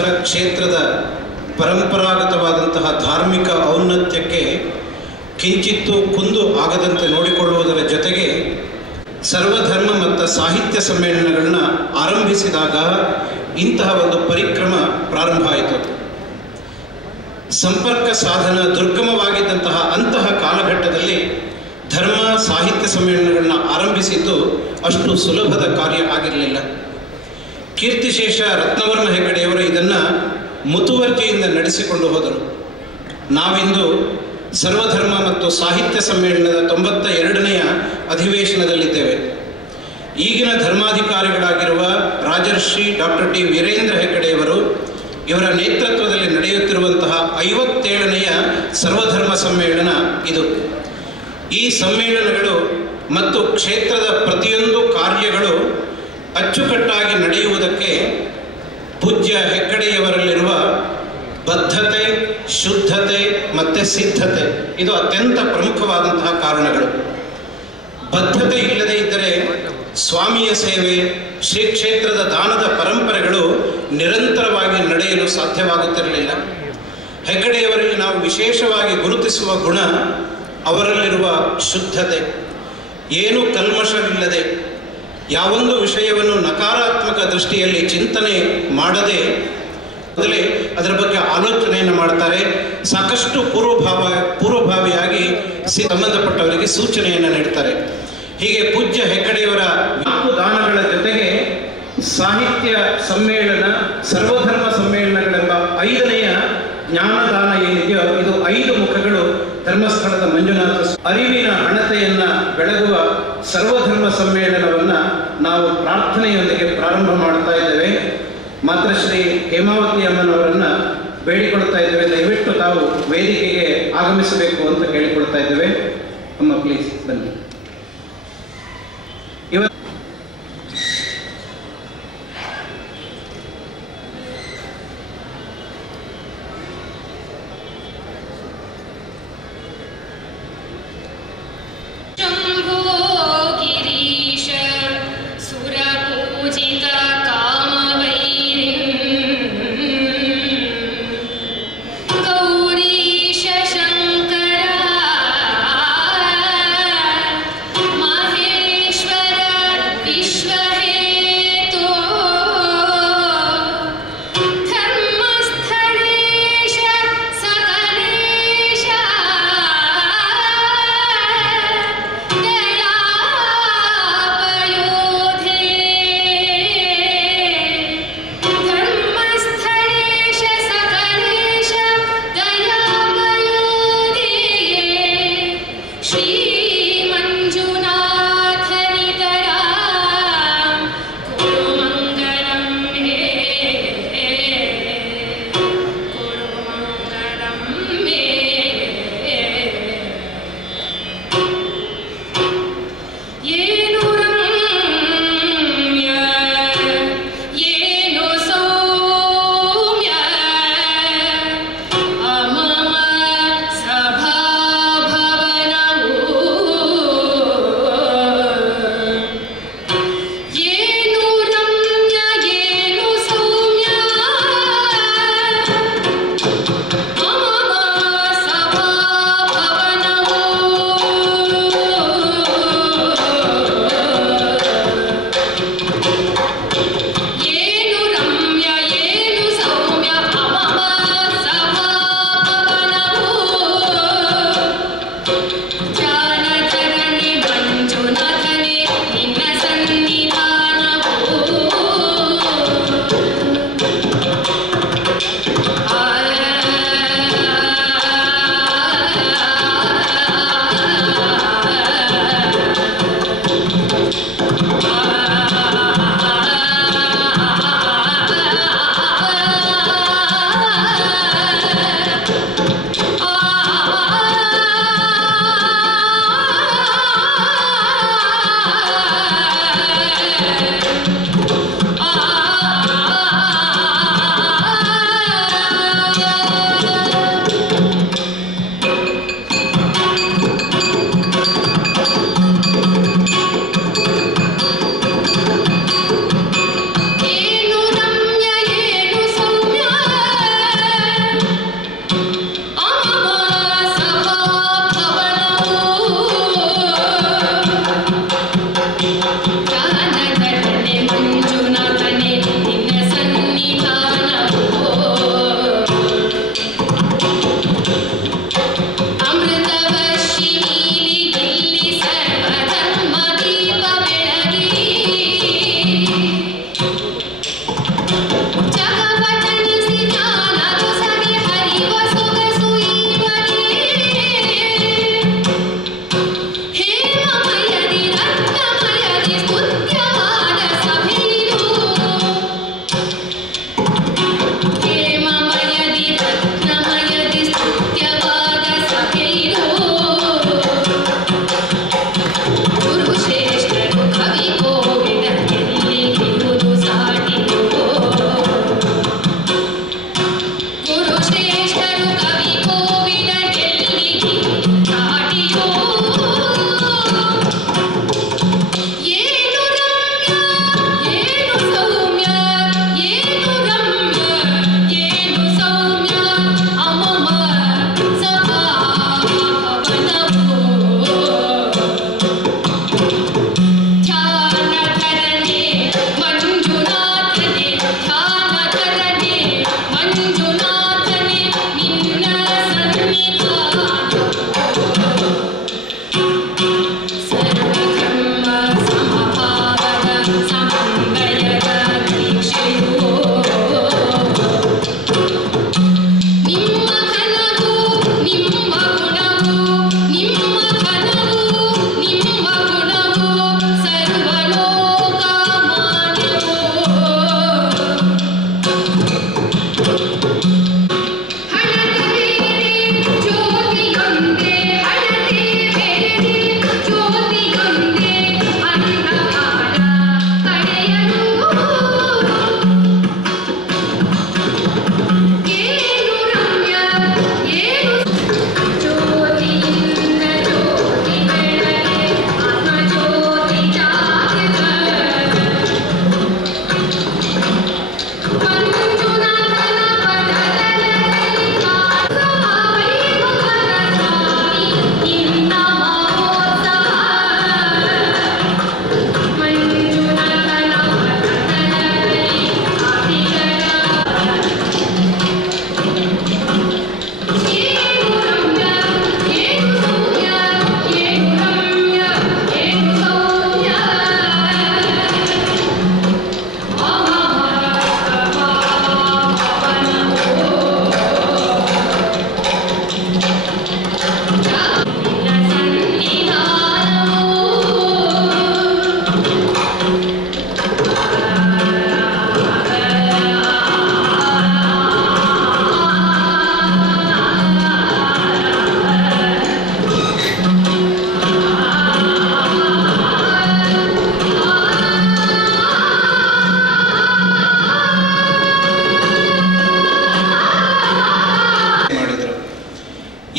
ವಿಶ್ವನಾಥರ ಕ್ಷೇತ್ರದ ಪರಂಪರಾಗತವಾದಂತಹ ಧಾರ್ಮಿಕ ಔನ್ನತ್ಯಕ್ಕೆ ಕಿಂಚಿತ್ತೂ ಕುಂದು ಆಗದಂತೆ ನೋಡಿಕೊಳ್ಳುವುದರ ಜೊತೆಗೆ ಸರ್ವಧರ್ಮ ಮತ್ತು ಸಾಹಿತ್ಯ ಸಮ್ಮೇಳನಗಳನ್ನ ಆರಂಭಿಸಿದಾಗ ಇಂತಹ ಒಂದು ಪರಿಕ್ರಮ ಪ್ರಾರಂಭ ಆಯಿತು. ಸಂಪರ್ಕ ಸಾಧನ ದುರ್ಗಮವಾಗಿದ್ದಂತಹ ಅಂತಹ ಕಾಲಘಟ್ಟದಲ್ಲಿ ಧರ್ಮ ಸಾಹಿತ್ಯ ಸಮ್ಮೇಳನಗಳನ್ನ ಆರಂಭಿಸಿದ್ದು ಅಷ್ಟು ಸುಲಭದ ಕಾರ್ಯ ಆಗಿರಲಿಲ್ಲ. ಕೀರ್ತಿಶೇಷ ರತ್ನವರ್ಣ ಹೆಗಡೆಯವರು ಇದನ್ನು ಮುತುವರ್ಜಿಯಿಂದ ನಡೆಸಿಕೊಂಡು ಹೋದರು. ನಾವಿಂದು ಸರ್ವಧರ್ಮ ಮತ್ತು ಸಾಹಿತ್ಯ ಸಮ್ಮೇಳನದ 92ನೇ ಅಧಿವೇಶನದಲ್ಲಿದ್ದೇವೆ. ಈಗಿನ ಧರ್ಮಾಧಿಕಾರಿಗಳಾಗಿರುವ ರಾಜರ್ಷಿ ಡಾಕ್ಟರ್ ಟಿ ವೀರೇಂದ್ರ ಹೆಗಡೆಯವರು ಇವರ ನೇತೃತ್ವದಲ್ಲಿ ನಡೆಯುತ್ತಿರುವಂತಹ 57ನೇ ಸರ್ವಧರ್ಮ ಸಮ್ಮೇಳನ ಇದು. ಈ ಸಮ್ಮೇಳನಗಳು ಮತ್ತು ಕ್ಷೇತ್ರದ ಪ್ರತಿಯೊಂದು ಕಾರ್ಯಗಳು ಅಚ್ಚುಕಟ್ಟಾಗಿ ನಡೆಯುವುದಕ್ಕೆ ಪೂಜ್ಯ ಹೆಗ್ಗಡೆಯವರಲ್ಲಿರುವ ಬದ್ಧತೆ, ಶುದ್ಧತೆ ಮತ್ತು ಸಿದ್ಧತೆ ಇದು ಅತ್ಯಂತ ಪ್ರಮುಖವಾದಂತಹ ಕಾರಣಗಳು. ಬದ್ಧತೆ ಇಲ್ಲದೇ ಇದ್ದರೆ ಸ್ವಾಮಿಯ ಸೇವೆ, ಶ್ರೀ ಕ್ಷೇತ್ರದ ದಾನದ ಪರಂಪರೆಗಳು ನಿರಂತರವಾಗಿ ನಡೆಯಲು ಸಾಧ್ಯವಾಗುತ್ತಿರಲಿಲ್ಲ. ಹೆಗ್ಗಡೆಯವರಲ್ಲಿ ನಾವು ವಿಶೇಷವಾಗಿ ಗುರುತಿಸುವ ಗುಣ ಅವರಲ್ಲಿರುವ ಶುದ್ಧತೆ. ಏನು ಕಲ್ಮಶವಿಲ್ಲದೆ, ಯಾವೊಂದು ವಿಷಯವನ್ನು ನಕಾರಾತ್ಮಕ ದೃಷ್ಟಿಯಲ್ಲಿ ಚಿಂತನೆ ಮಾಡದೆ ಮೊದಲೇ ಅದರ ಬಗ್ಗೆ ಆಲೋಚನೆಯನ್ನು ಮಾಡ್ತಾರೆ. ಸಾಕಷ್ಟು ಪೂರ್ವಭಾವಿಯಾಗಿ ಸಂಬಂಧಪಟ್ಟವರಿಗೆ ಸೂಚನೆಯನ್ನು ನೀಡ್ತಾರೆ. ಹೀಗೆ ಪೂಜ್ಯ ಹೆಗ್ಗಡೆಯವರ 4 ದಾನಗಳ ಜೊತೆಗೆ ಸಾಹಿತ್ಯ ಸಮ್ಮೇಳನ, ಸರ್ವಧರ್ಮ ಸಮ್ಮೇಳನಗಳೆಂಬ 5ನೇ ಜ್ಞಾನದಾನ ಏನಿದೆಯೋ ಇದು 5 ಮುಖಗಳು ಧರ್ಮಸ್ಥಳದ ಮಂಜುನಾಥ ಅರಿವಿನ ಹಣತೆಯನ್ನು ಬೆಳಗುವ ಸರ್ವಧರ್ಮ ಸಮ್ಮೇಳನವನ್ನು ನಾವು ಪ್ರಾರ್ಥನೆಯೊಂದಿಗೆ ಪ್ರಾರಂಭ ಮಾಡ್ತಾ ಇದ್ದೇವೆ. ಮಾತೃಶ್ರೀ ಹೇಮಾವತಿ ಅಮ್ಮನವರನ್ನು ಬೇಡಿಕೊಳ್ತಾ ಇದ್ದೇವೆ, ದಯವಿಟ್ಟು ತಾವು ವೇದಿಕೆಗೆ ಆಗಮಿಸಬೇಕು ಅಂತ ಕೇಳಿಕೊಳ್ತಾ ಇದ್ದೇವೆ. ಅಮ್ಮ ಪ್ಲೀಸ್ ಬನ್ನಿ. ಶಂಕರ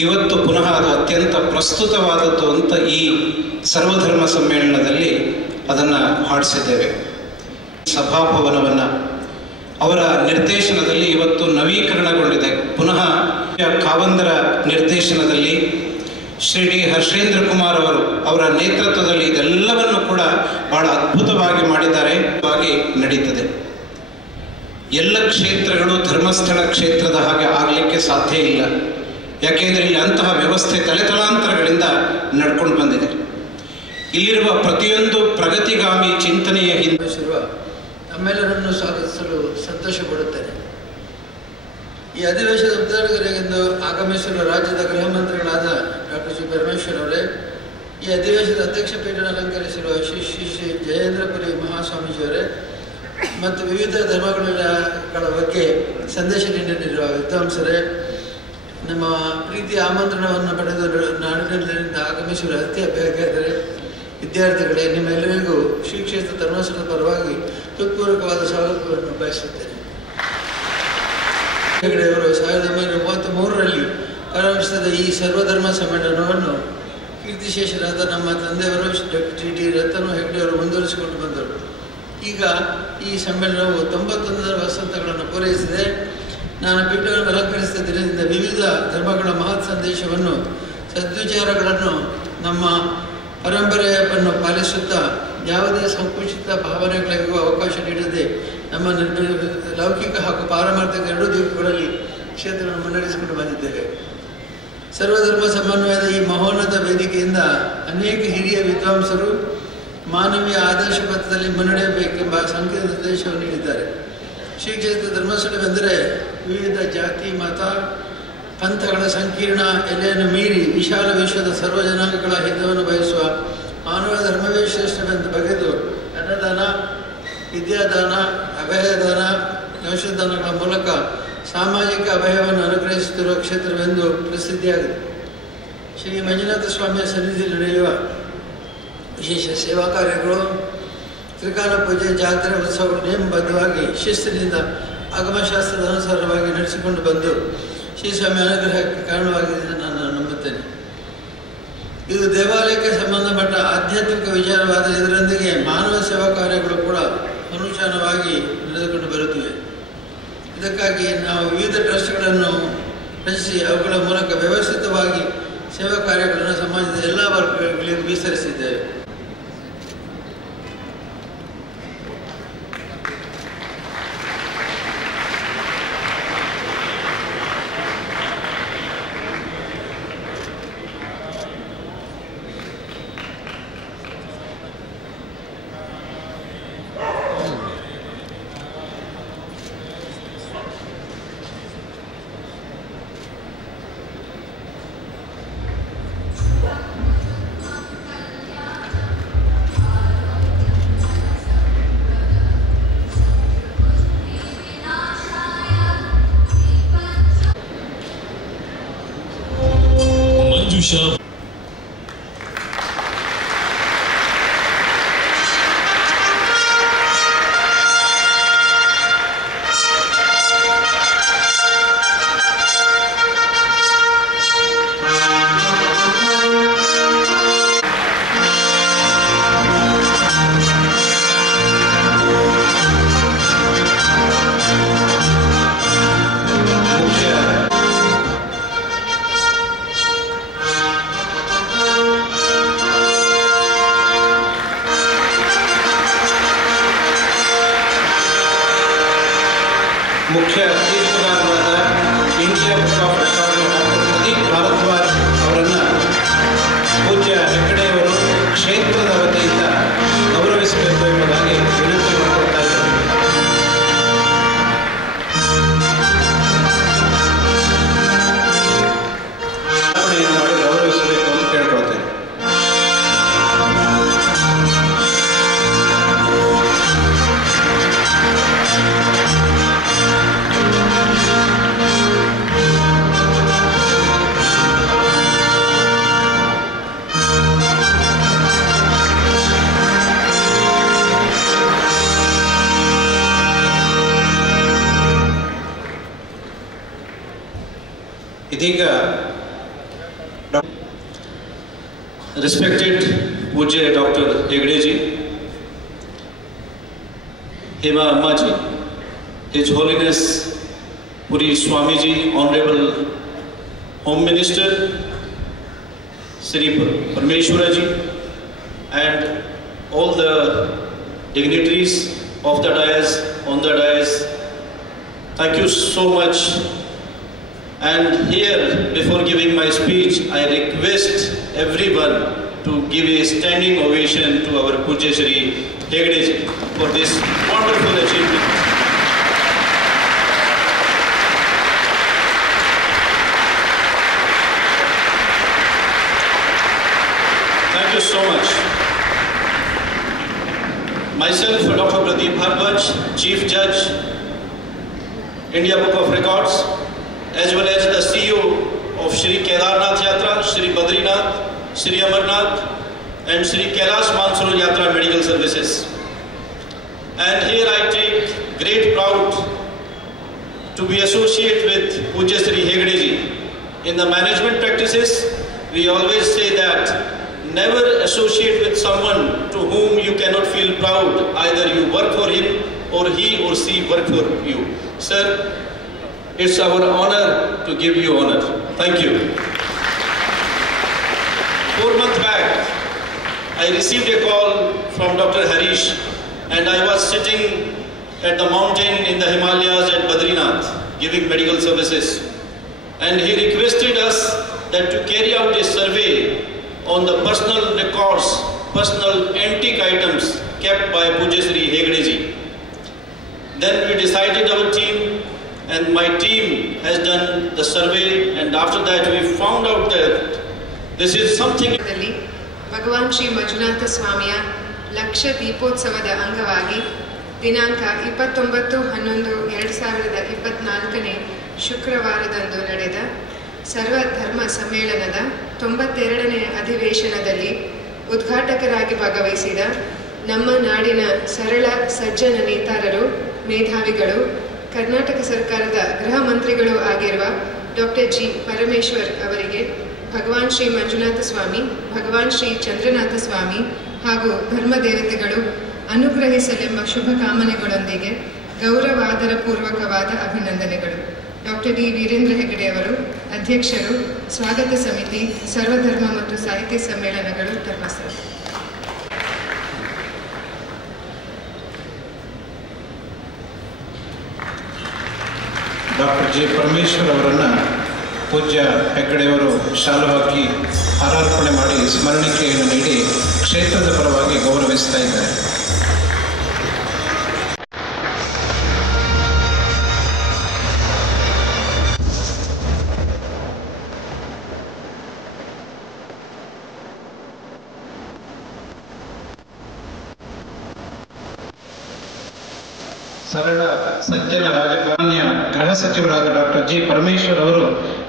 ಇವತ್ತು ಪುನಃ ಅದು ಅತ್ಯಂತ ಪ್ರಸ್ತುತವಾದದ್ದು ಅಂತ ಈ ಸರ್ವಧರ್ಮ ಸಮ್ಮೇಳನದಲ್ಲಿ ಅದನ್ನು ಹಾಡಿಸಿದ್ದೇವೆ. ಸಭಾಭವನವನ್ನು ಅವರ ನಿರ್ದೇಶನದಲ್ಲಿ ಇವತ್ತು ನವೀಕರಣಗೊಂಡಿದೆ. ಪುನಃ ಕಾವಂದರ ನಿರ್ದೇಶನದಲ್ಲಿ ಶ್ರೀ ಡಿ ಹರ್ಷೇಂದ್ರ ಕುಮಾರ್ ಅವರ ನೇತೃತ್ವದಲ್ಲಿ ಇದೆಲ್ಲವನ್ನು ಕೂಡ ಬಹಳ ಅದ್ಭುತವಾಗಿ ಮಾಡಿದ್ದಾರೆ. ನಡೀತದೆ. ಎಲ್ಲ ಕ್ಷೇತ್ರಗಳು ಧರ್ಮಸ್ಥಳ ಕ್ಷೇತ್ರದ ಹಾಗೆ ಆಗಲಿಕ್ಕೆ ಸಾಧ್ಯ ಇಲ್ಲ. ಯಾಕೆಂದರೆ ಇಲ್ಲಿ ಅಂತಹ ವ್ಯವಸ್ಥೆ ತಲೆತಲಾಂತರಗಳಿಂದ ನಡ್ಕೊಂಡು ಬಂದಿದೆ. ಇಲ್ಲಿರುವ ಪ್ರತಿಯೊಂದು ಪ್ರಗತಿಗಾಮಿ ಚಿಂತನೆಯ ಹಿಂದೆ ನಮ್ಮೆಲ್ಲರನ್ನು ಸ್ವಾಗತಿಸಲು ಸಂತೋಷ ಪಡುತ್ತೇನೆ. ಈ ಅಧಿವೇಶನದ ಉದ್ಘಾಟಕರಿಗೆಂದು ಆಗಮಿಸಿರುವ ರಾಜ್ಯದ ಗೃಹ ಮಂತ್ರಿಗಳಾದ ಡಾಕ್ಟರ್ ಶ್ರೀ ಪರಮೇಶ್ವರ್ ಅವರೇ, ಈ ಅಧಿವೇಶನದ ಅಧ್ಯಕ್ಷ ಪೀಠವನ್ನು ಅಲಂಕರಿಸಿರುವ ಶ್ರೀ ಶ್ರೀ ಶ್ರೀ ಜಯೇಂದ್ರಪುರಿ ಮಹಾಸ್ವಾಮೀಜಿಯವರೇ ಮತ್ತು ವಿವಿಧ ಧರ್ಮಗಳ ಬಗ್ಗೆ ಸಂದೇಶ ನೀಡಲಿರುವ ವಿದ್ವಾಂಸರೇ, ನಮ್ಮ ಪ್ರೀತಿಯ ಆಮಂತ್ರಣವನ್ನು ಪಡೆದು ನಾಡಿನಿಂದ ಆಗಮಿಸಿರುವ ಅತಿ ಅಭ್ಯರ್ಥಿಯಾದರೆ ವಿದ್ಯಾರ್ಥಿಗಳೇ, ನಿಮ್ಮೆಲ್ಲರಿಗೂ ಶ್ರೀ ಕ್ಷೇತ್ರ ಧರ್ಮಸ್ಥಳದ ಪರವಾಗಿ ಹೃತ್ಪೂರ್ವಕವಾದ ಸ್ವಾಗತವನ್ನು ಬಯಸುತ್ತೇನೆ. ಹೆಗಡೆಯವರು 1933ರಲ್ಲಿ ಪ್ರಾರಂಭಿಸಿದ ಈ ಸರ್ವಧರ್ಮ ಸಮ್ಮೇಳನವನ್ನು ಕೀರ್ತಿಶೇಷರಾದ ನಮ್ಮ ತಂದೆಯವರು ಟಿ ಟಿ ರತನ್ ಹೆಗಡೆಯವರು ಮುಂದುವರಿಸಿಕೊಂಡು ಬಂದರು. ಈಗ ಈ ಸಮ್ಮೇಳನವು 91 ವಸಂತಗಳನ್ನು ಪೂರೈಸಿದೆ. ನಾನು ಪೀಠವನ್ನು ಅಲಂಕರಿಸಿದ ದಿನದಿಂದ ವಿವಿಧ ಧರ್ಮಗಳ ಮಹತ್ ಸಂದೇಶವನ್ನು, ಸದ್ವಿಚಾರಗಳನ್ನು, ನಮ್ಮ ಪರಂಪರೆಯನ್ನು ಪಾಲಿಸುತ್ತಾ ಯಾವುದೇ ಸಂಕುಚಿತ ಭಾವನೆಗಳಿಗೂ ಅವಕಾಶ ನೀಡದೆ ನಮ್ಮ ಲೌಕಿಕ ಹಾಗೂ ಪಾರಮಾರ್ಥಿಕ ಎರಡೂ ದಿಕ್ಕುಗಳಲ್ಲಿ ಕ್ಷೇತ್ರವನ್ನು ಮುನ್ನಡೆಸಿಕೊಂಡು ಬಂದಿದ್ದೇವೆ. ಸರ್ವಧರ್ಮ ಸಮನ್ವಯದ ಈ ಮಹೋನ್ನತ ವೇದಿಕೆಯಿಂದ ಅನೇಕ ಹಿರಿಯ ವಿದ್ವಾಂಸರು ಮಾನವೀಯ ಆದರ್ಶ ಪಥದಲ್ಲಿ ಮುನ್ನಡೆಯಬೇಕೆಂಬ ಸಂಕೇತ ಸಂದೇಶವನ್ನು ನೀಡಿದ್ದಾರೆ. ಶ್ರೀ ಕ್ಷೇತ್ರ ಧರ್ಮಸ್ಥಳವೆಂದರೆ ವಿವಿಧ ಜಾತಿ, ಮತ, ಪಂಥಗಳ ಸಂಕೀರ್ಣ ಎಲೆಯನ್ನು ಮೀರಿ ವಿಶಾಲ ವಿಶ್ವದ ಸರ್ವ ಜನಾಂಗಗಳ ಹಿತವನ್ನು ಬಯಸುವ ಮಾನವ ಧರ್ಮವೇ ಶ್ರೇಷ್ಠವೆಂದು ಬಗೆದು ಅನ್ನದಾನ, ವಿದ್ಯಾದಾನ, ಅಭಯದಾನ, ಔಷಧದಾನಗಳ ಮೂಲಕ ಸಾಮಾಜಿಕ ಅಭಯವನ್ನು ಅನುಗ್ರಹಿಸುತ್ತಿರುವ ಕ್ಷೇತ್ರವೆಂದು ಪ್ರಸಿದ್ಧಿಯಾಗಿದೆ. ಶ್ರೀ ಮಂಜುನಾಥ ಸ್ವಾಮಿಯ ಸನ್ನಿಧಿಯಲ್ಲಿ ನಡೆಯುವ ವಿಶೇಷ ಸೇವಾ ಕಾರ್ಯಗಳು, ತ್ರಿಕಾಲ ಪೂಜೆ, ಜಾತ್ರೆ, ಉತ್ಸವಗಳು ನೇಮಬದ್ಧವಾಗಿ ಶಿಸ್ತಿನಿಂದ ಆಗಮಶಾಸ್ತ್ರದ ಅನುಸಾರವಾಗಿ ನಡೆಸಿಕೊಂಡು ಬಂದು ಶ್ರೀಸ್ವಾಮಿ ಅನುಗ್ರಹಕ್ಕೆ ಕಾರಣವಾಗಿದೆ ಎಂದು ನಾನು ನಂಬುತ್ತೇನೆ. ಇದು ದೇವಾಲಯಕ್ಕೆ ಸಂಬಂಧಪಟ್ಟ ಆಧ್ಯಾತ್ಮಿಕ ವಿಚಾರವಾದ ಇದರೊಂದಿಗೆ ಮಾನವ ಸೇವಾ ಕಾರ್ಯಗಳು ಕೂಡ ಅನುಷ್ಠಾನವಾಗಿ ನಡೆದುಕೊಂಡು ಬರುತ್ತಿವೆ. ಇದಕ್ಕಾಗಿ ನಾವು ವಿವಿಧ ಟ್ರಸ್ಟ್ಗಳನ್ನು ರಚಿಸಿ ಅವುಗಳ ಮೂಲಕ ವ್ಯವಸ್ಥಿತವಾಗಿ ಸೇವಾ ಕಾರ್ಯಗಳನ್ನು ಸಮಾಜದ ಎಲ್ಲ ವರ್ಗಗಳಿಗೆ ವಿಸ್ತರಿಸಿದ್ದೇವೆ. Archbishop. ಮುಖ್ಯ ತೀರ್ಪುಗಾರರಾದ India book of record doctor Pradeep Bharadwaj ಅವರನ್ನು ಪೂಜ್ಯ ಹೆಗ್ಗಡೆಯವರು ಕ್ಷೇತ್ರದ ವತಿಯಿಂದ ಗೌರವಿಸಬೇಕು ಎಂಬುದಾಗಿ ವಿನಂತಿ ಮಾಡಿಕೊಳ್ತಾ ಇದ್ದಾರೆ. ಮಾಡಿ ಗೌರವಿಸಬೇಕು ಅಂತ ಕೇಳ್ಕೊಳ್ತೇನೆ. ಇದೀಗ Respected Pujya Dr. Hegde ji, Hema Amma ji, His Holiness Puri Swami ji, Honorable Home Minister Sri Parameshwara ji, and all the dignitaries of the dais, on the dais, thank you so much. And here, before giving my speech, I request everyone to give a standing ovation to our Pujya Shri Hegde ji for this wonderful achievement. Thank you so much. Myself, Dr. Pradeep Bharadwaj, Chief Judge, India Book of Records, as well as the CEO of Shri Kedarnath Yatra, Shri Badrinath, Shri Amarnath, and Shri Kailash Mansarovar Yatra Medical Services. And here I take great proud to be associated with Pujya Shri Hegde ji. In the management practices, we always say that never associate with someone to whom you cannot feel proud. Either you work for him or he or she work for you. Sir, it's our honor to give you honor. Thank you. 4 months back, I received a call from Dr. Harish, and I was sitting at the mountain in the Himalayas at Badrinath, giving medical services. And he requested us that to carry out a survey on the personal records, personal antique items kept by Pujya Shri Hegde ji. Then we decided our team, and my team has done the survey, and after that we found out that this is something. ಭಗವಾನ್ ಶ್ರೀ ಮಂಜುನಾಥ ಸ್ವಾಮಿಯ ಲಕ್ಷ ದೀಪೋತ್ಸವದ ಅಂಗವಾಗಿ ದಿನಾಂಕ 29/11/2024 ಶುಕ್ರವಾರದಂದು ನಡೆದ ಸರ್ವಧರ್ಮ ಸಮ್ಮೇಳನದ 92ನೇ ಅಧಿವೇಶನದಲ್ಲಿ ಉದ್ಘಾಟಕರಾಗಿ ಭಾಗವಹಿಸಿದ ನಮ್ಮ ನಾಡಿನ ಸರಳ ಸಜ್ಜನ ನೇತಾರರು, ಮೇಧಾವಿಗಳು, ಕರ್ನಾಟಕ ಸರ್ಕಾರದ ಗೃಹ ಮಂತ್ರಿಗಳು ಆಗಿರುವ ಡಾಕ್ಟರ್ ಜಿ ಪರಮೇಶ್ವರ್ ಅವರಿಗೆ ಭಗವಾನ್ ಶ್ರೀ ಮಂಜುನಾಥ ಸ್ವಾಮಿ, ಭಗವಾನ್ ಶ್ರೀ ಚಂದ್ರನಾಥ ಸ್ವಾಮಿ ಹಾಗೂ ಧರ್ಮ ದೇವತೆಗಳು ಅನುಗ್ರಹಿಸಲೆಂಬ ಶುಭ ಕಾಮನೆಗಳೊಂದಿಗೆ ಗೌರವಾದರ ಪೂರ್ವಕವಾದ ಅಭಿನಂದನೆಗಳು. ಡಾಕ್ಟರ್ ಡಿ ವೀರೇಂದ್ರ ಹೆಗಡೆ ಅವರು, ಅಧ್ಯಕ್ಷರು, ಸ್ವಾಗತ ಸಮಿತಿ, ಸರ್ವಧರ್ಮ ಮತ್ತು ಸಾಹಿತ್ಯ ಸಮ್ಮೇಳನಗಳು, ಧರ್ಮಸ್ಥಳ. ಡಾಕ್ಟರ್ ಜಿ ಪರಮೇಶ್ವರ್ ಅವರನ್ನು ಪೂಜ್ಯ ಹೆಗ್ಗಡೆಯವರು ಶಾಲು ಹಾಕಿ ಹಾರಾರ್ಪಣೆ ಮಾಡಿ ಸ್ಮರಣಿಕೆಯನ್ನು ನೀಡಿ ಕ್ಷೇತ್ರದ ಪರವಾಗಿ ಗೌರವಿಸ್ತಾ ಇದ್ದಾರೆ. ಸರಳ ಸಜ್ಜನ ರಾಜಕಾರಣ್ಯ ಗೃಹ ಸಚಿವರಾದ ಡಾಕ್ಟರ್ ಜಿ ಪರಮೇಶ್ವರ್ ಅವರು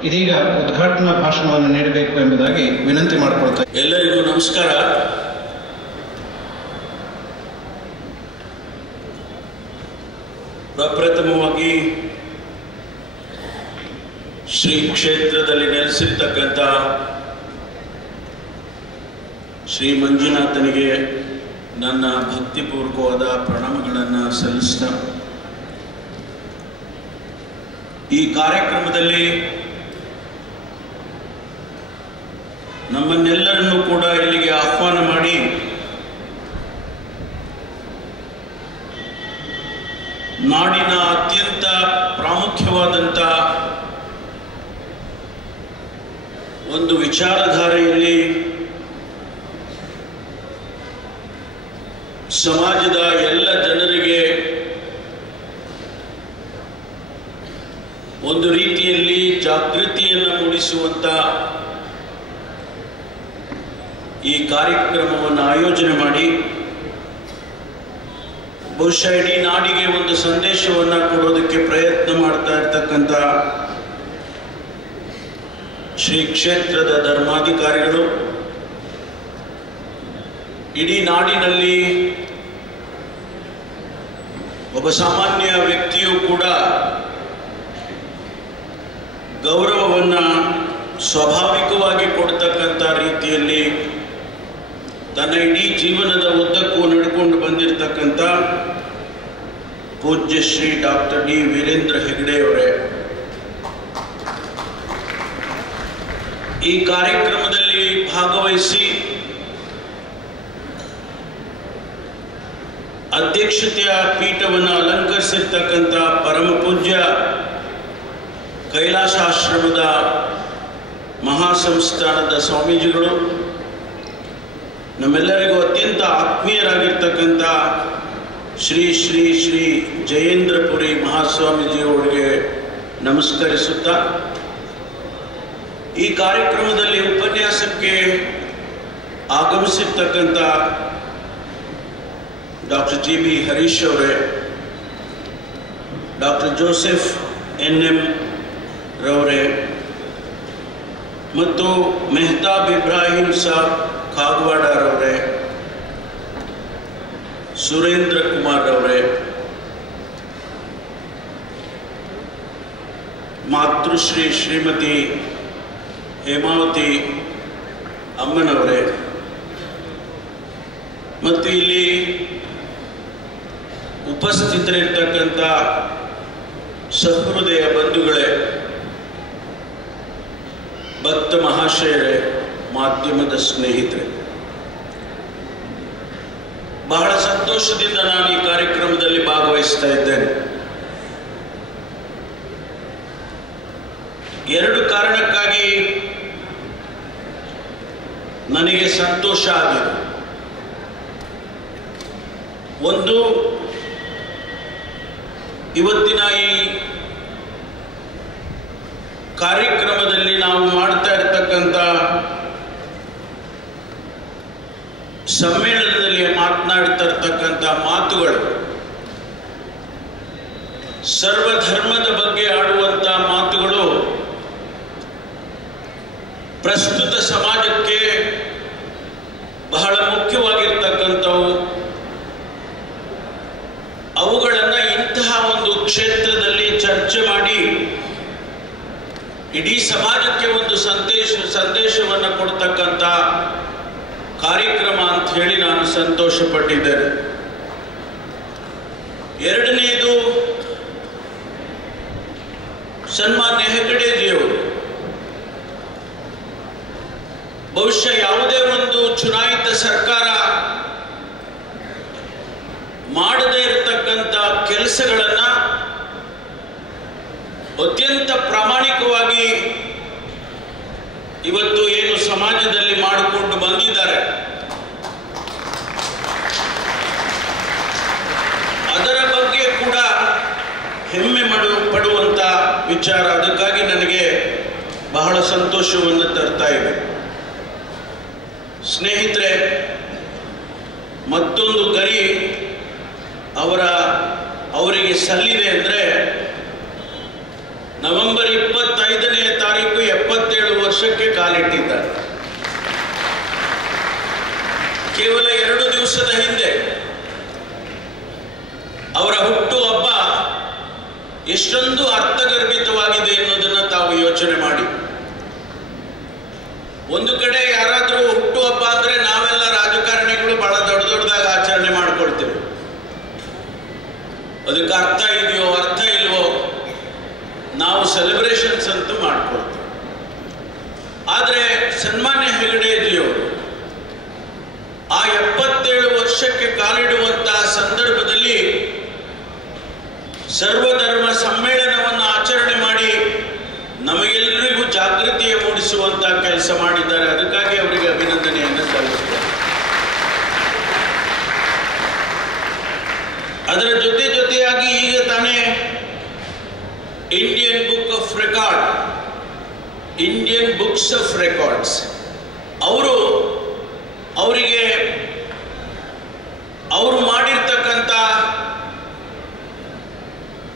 ಇದೀಗ ಉದ್ಘಾಟನಾ ಭಾಷಣವನ್ನು ನೀಡಬೇಕು ಎಂಬುದಾಗಿ ವಿನಂತಿ ಮಾಡಿಕೊಳ್ತಾರೆ. ಎಲ್ಲರಿಗೂ ನಮಸ್ಕಾರ. ಪ್ರಪ್ರಥಮವಾಗಿ ಶ್ರೀ ಕ್ಷೇತ್ರದಲ್ಲಿ ನೆಲೆಸಿರ್ತಕ್ಕಂಥ ಶ್ರೀ ಮಂಜುನಾಥನಿಗೆ ನನ್ನ ಭಕ್ತಿಪೂರ್ವಕವಾದ ಪ್ರಣಾಮಗಳನ್ನು ಸಲ್ಲಿಸ್ತಾ ಈ ಕಾರ್ಯಕ್ರಮದಲ್ಲಿ ನಮ್ಮನ್ನೆಲ್ಲರನ್ನೂ ಕೂಡ ಇಲ್ಲಿಗೆ ಆಹ್ವಾನ ಮಾಡಿ ನಾಡಿನ ಅತ್ಯಂತ ಪ್ರಾಮುಖ್ಯವಾದಂಥ ಒಂದು ವಿಚಾರಧಾರೆಯಲ್ಲಿ ಸಮಾಜದ ಎಲ್ಲ ಜನರಿಗೆ ಒಂದು ರೀತಿಯಲ್ಲಿ ಜಾಗೃತಿಯನ್ನು ಮೂಡಿಸುವಂತ ಈ ಕಾರ್ಯಕ್ರಮವನ್ನು ಆಯೋಜನೆ ಮಾಡಿ ಬಹುಶಃ ಇಡೀ ನಾಡಿಗೆ ಒಂದು ಸಂದೇಶವನ್ನು ಕೊಡೋದಕ್ಕೆ ಪ್ರಯತ್ನ ಮಾಡ್ತಾ ಇರ್ತಕ್ಕಂಥ ಶ್ರೀ ಕ್ಷೇತ್ರದ ಧರ್ಮಾಧಿಕಾರಿಗಳು, ಇಡೀ ನಾಡಿನಲ್ಲಿ ಒಬ್ಬ ಸಾಮಾನ್ಯ ವ್ಯಕ್ತಿಯೂ ಕೂಡ ಗೌರವವನ್ನು ಸ್ವಾಭಾವಿಕವಾಗಿ ಕೊಡ್ತಕ್ಕಂಥ ರೀತಿಯಲ್ಲಿ ತನ್ನ ಇಡೀ ಜೀವನದ ಉದ್ದಕ್ಕೂ ನಡ್ಕೊಂಡು ಬಂದಿರತಕ್ಕಂಥ ಪೂಜ್ಯ ಶ್ರೀ ಡಾಕ್ಟರ್ ಡಿ ವೀರೇಂದ್ರ ಹೆಗ್ಡೆ ಅವರೇ, ಈ ಕಾರ್ಯಕ್ರಮದಲ್ಲಿ ಭಾಗವಹಿಸಿ ಅಧ್ಯಕ್ಷತೆಯ ಪೀಠವನ್ನು ಅಲಂಕರಿಸಿರ್ತಕ್ಕಂಥ ಪರಮ ಪೂಜ್ಯ ಕೈಲಾಸಾಶ್ರಮದ ಮಹಾಸಂಸ್ಥಾನದ ಸ್ವಾಮೀಜಿಗಳು, ನಮ್ಮೆಲ್ಲರಿಗೂ ಅತ್ಯಂತ ಆತ್ಮೀಯರಾಗಿರ್ತಕ್ಕಂಥ ಶ್ರೀ ಶ್ರೀ ಶ್ರೀ ಜಯೇಂದ್ರಪುರಿ ಮಹಾಸ್ವಾಮೀಜಿಯವರಿಗೆ ನಮಸ್ಕರಿಸುತ್ತಾ ಈ ಕಾರ್ಯಕ್ರಮದಲ್ಲಿ ಉಪನ್ಯಾಸಕ್ಕೆ ಆಗಮಿಸಿರ್ತಕ್ಕಂಥ ಡಾಕ್ಟರ್ ಜಿ ಬಿ ಹರೀಶ್ ಅವರೇ, ಡಾಕ್ಟರ್ ಜೋಸೆಫ್ ಎನ್.ಎಂ. ರವರೇ ಮತ್ತು ಮೆಹತಾಬ್ ಇಬ್ರಾಹಿಂ ಸಾಬ್ ಕಾಗವಾಡರವರೇ, ಸುರೇಂದ್ರ ಕುಮಾರ್ ಅವರೇ, ಮಾತೃಶ್ರೀ ಶ್ರೀಮತಿ ಹೇಮಾವತಿ ಅಮ್ಮನವರೇ ಮತ್ತು ಇಲ್ಲಿ ಉಪಸ್ಥಿತರಿರ್ತಕ್ಕಂಥ ಸಹೃದಯ ಬಂಧುಗಳೇ, ಭಕ್ತ ಮಹಾಶಯರೇ, ಮಾಧ್ಯಮದ ಸ್ನೇಹಿತರೆ, ಬಹಳ ಸಂತೋಷದಿಂದ ನಾನು ಈ ಕಾರ್ಯಕ್ರಮದಲ್ಲಿ ಭಾಗವಹಿಸ್ತಾ ಇದ್ದೇನೆ. ಎರಡು ಕಾರಣಕ್ಕಾಗಿ ನನಗೆ ಸಂತೋಷ ಆಗಿದೆ. ಒಂದು, ಇವತ್ತಿನ ಈ ಕಾರ್ಯಕ್ರಮದಲ್ಲಿ ನಾವು ಮಾಡ್ತಾ ಇರ್ತಕ್ಕಂಥ ಸಮ್ಮೇಳನದಲ್ಲಿ ಮಾತನಾಡ್ತಾ ಇರ್ತಕ್ಕಂಥ ಮಾತುಗಳು ಸರ್ವಧರ್ಮದ ಬಗ್ಗೆ ಆಡುವಂಥ ಮಾತುಗಳು ಪ್ರಸ್ತುತ ಸಮಾಜಕ್ಕೆ ಬಹಳ ಮುಖ್ಯವಾಗಿರ್ತಕ್ಕಂಥವು. ಅವುಗಳನ್ನು ಇಂತಹ ಒಂದು ಕ್ಷೇತ್ರದಲ್ಲಿ ಚರ್ಚೆ ಮಾಡಿ ಇಡೀ ಸಮಾಜಕ್ಕೆ ಒಂದು ಸಂದೇಶವನ್ನು ಕೊಡ್ತಕ್ಕಂಥ ಕಾರ್ಯಕ್ರಮ ಅಂತ ಹೇಳಿ ನಾನು ಸಂತೋಷ ಪಟ್ಟಿದ್ದೇನೆ. ಎರಡನೆಯದು, ಸನ್ಮಾನ್ಯ ಹೆಗಡೆಜಿಯವರು ಬಹುಶಃ ಯಾವುದೇ ಒಂದು ಚುನಾಯಿತ ಸರ್ಕಾರ ಮಾಡದೇ ಇರತಕ್ಕಂಥ ಕೆಲಸಗಳನ್ನು ಅತ್ಯಂತ ಪ್ರಾಮಾಣಿಕವಾಗಿ ಇವತ್ತು ಏನು ಸಮಾಜದಲ್ಲಿ ಮಾಡಿಕೊಂಡು ಬಂದಿದ್ದಾರೆ, ಅದರ ಬಗ್ಗೆ ಕೂಡ ಹೆಮ್ಮೆ ಪಡುವಂಥ ವಿಚಾರ. ಅದಕ್ಕಾಗಿ ನನಗೆ ಬಹಳ ಸಂತೋಷವನ್ನು ತರ್ತಾ ಇದೆ. ಸ್ನೇಹಿತರೆ, ಮತ್ತೊಂದು ಗರಿ ಅವರ ಅವರಿಗೆ ಸಲ್ಲಿದೆ ಅಂದರೆ ನವೆಂಬರ್ 25ನೇ ತಾರೀಕು 77 ವರ್ಷಕ್ಕೆ ಕಾಲಿಟ್ಟಿದ್ದಾರೆ. ಕೇವಲ 2 ದಿವಸದ ಹಿಂದೆ ಅವರ ಹುಟ್ಟುಹಬ್ಬ ಎಷ್ಟೊಂದು ಅರ್ಥಗರ್ಭಿತವಾಗಿದೆ ಎನ್ನುವುದನ್ನು ತಾವು ಯೋಚನೆ ಮಾಡಿ. ಒಂದು ಕಡೆ ಯಾರಾದರೂ ಹುಟ್ಟುಹಬ್ಬ ಅಂದರೆ ನಾವೆಲ್ಲ ರಾಜಕಾರಣಿಗಳು ಬಹಳ ದೊಡ್ಡದಾಗಿ ಆಚರಣೆ ಮಾಡಿಕೊಳ್ತೇವೆ. ಅದಕ್ಕೆ ಅರ್ಥ ಇದೆಯೋ ಅರ್ಥ ಇಲ್ವೋ ನಾವು ಸೆಲೆಬ್ರೇಷನ್ಸ್ ಅಂತೂ ಮಾಡ್ಕೊಳ್ತೇವೆ. ಆದರೆ ಸನ್ಮಾನ್ಯ ಹೆಗಡೆಜಿಯವರು ಆ 77 ವರ್ಷಕ್ಕೆ ಕಾಲಿಡುವಂತಹ ಸಂದರ್ಭದಲ್ಲಿ ಸರ್ವಧರ್ಮ ಸಮ್ಮೇಳನವನ್ನು ಆಚರಣೆ ಮಾಡಿ ನಮಗೆಲ್ಲರಿಗೂ ಜಾಗೃತಿಯ ಮೂಡಿಸುವಂತಹ ಕೆಲಸ ಮಾಡಿದ್ದಾರೆ. ಅದಕ್ಕಾಗಿ ಅವರಿಗೆ ಅಭಿನಂದನೆಯನ್ನು ಸಲ್ಲಿಸುತ್ತೇನೆ. ಅದರ ಜೊತೆಯಾಗಿ ಈಗ ತಾನೇ ಇಂಡಿಯನ್ ಬುಕ್ಸ್ ಆಫ್ ರೆಕಾರ್ಡ್ಸ್ ಅವರು ಮಾಡಿರ್ತಕ್ಕಂಥ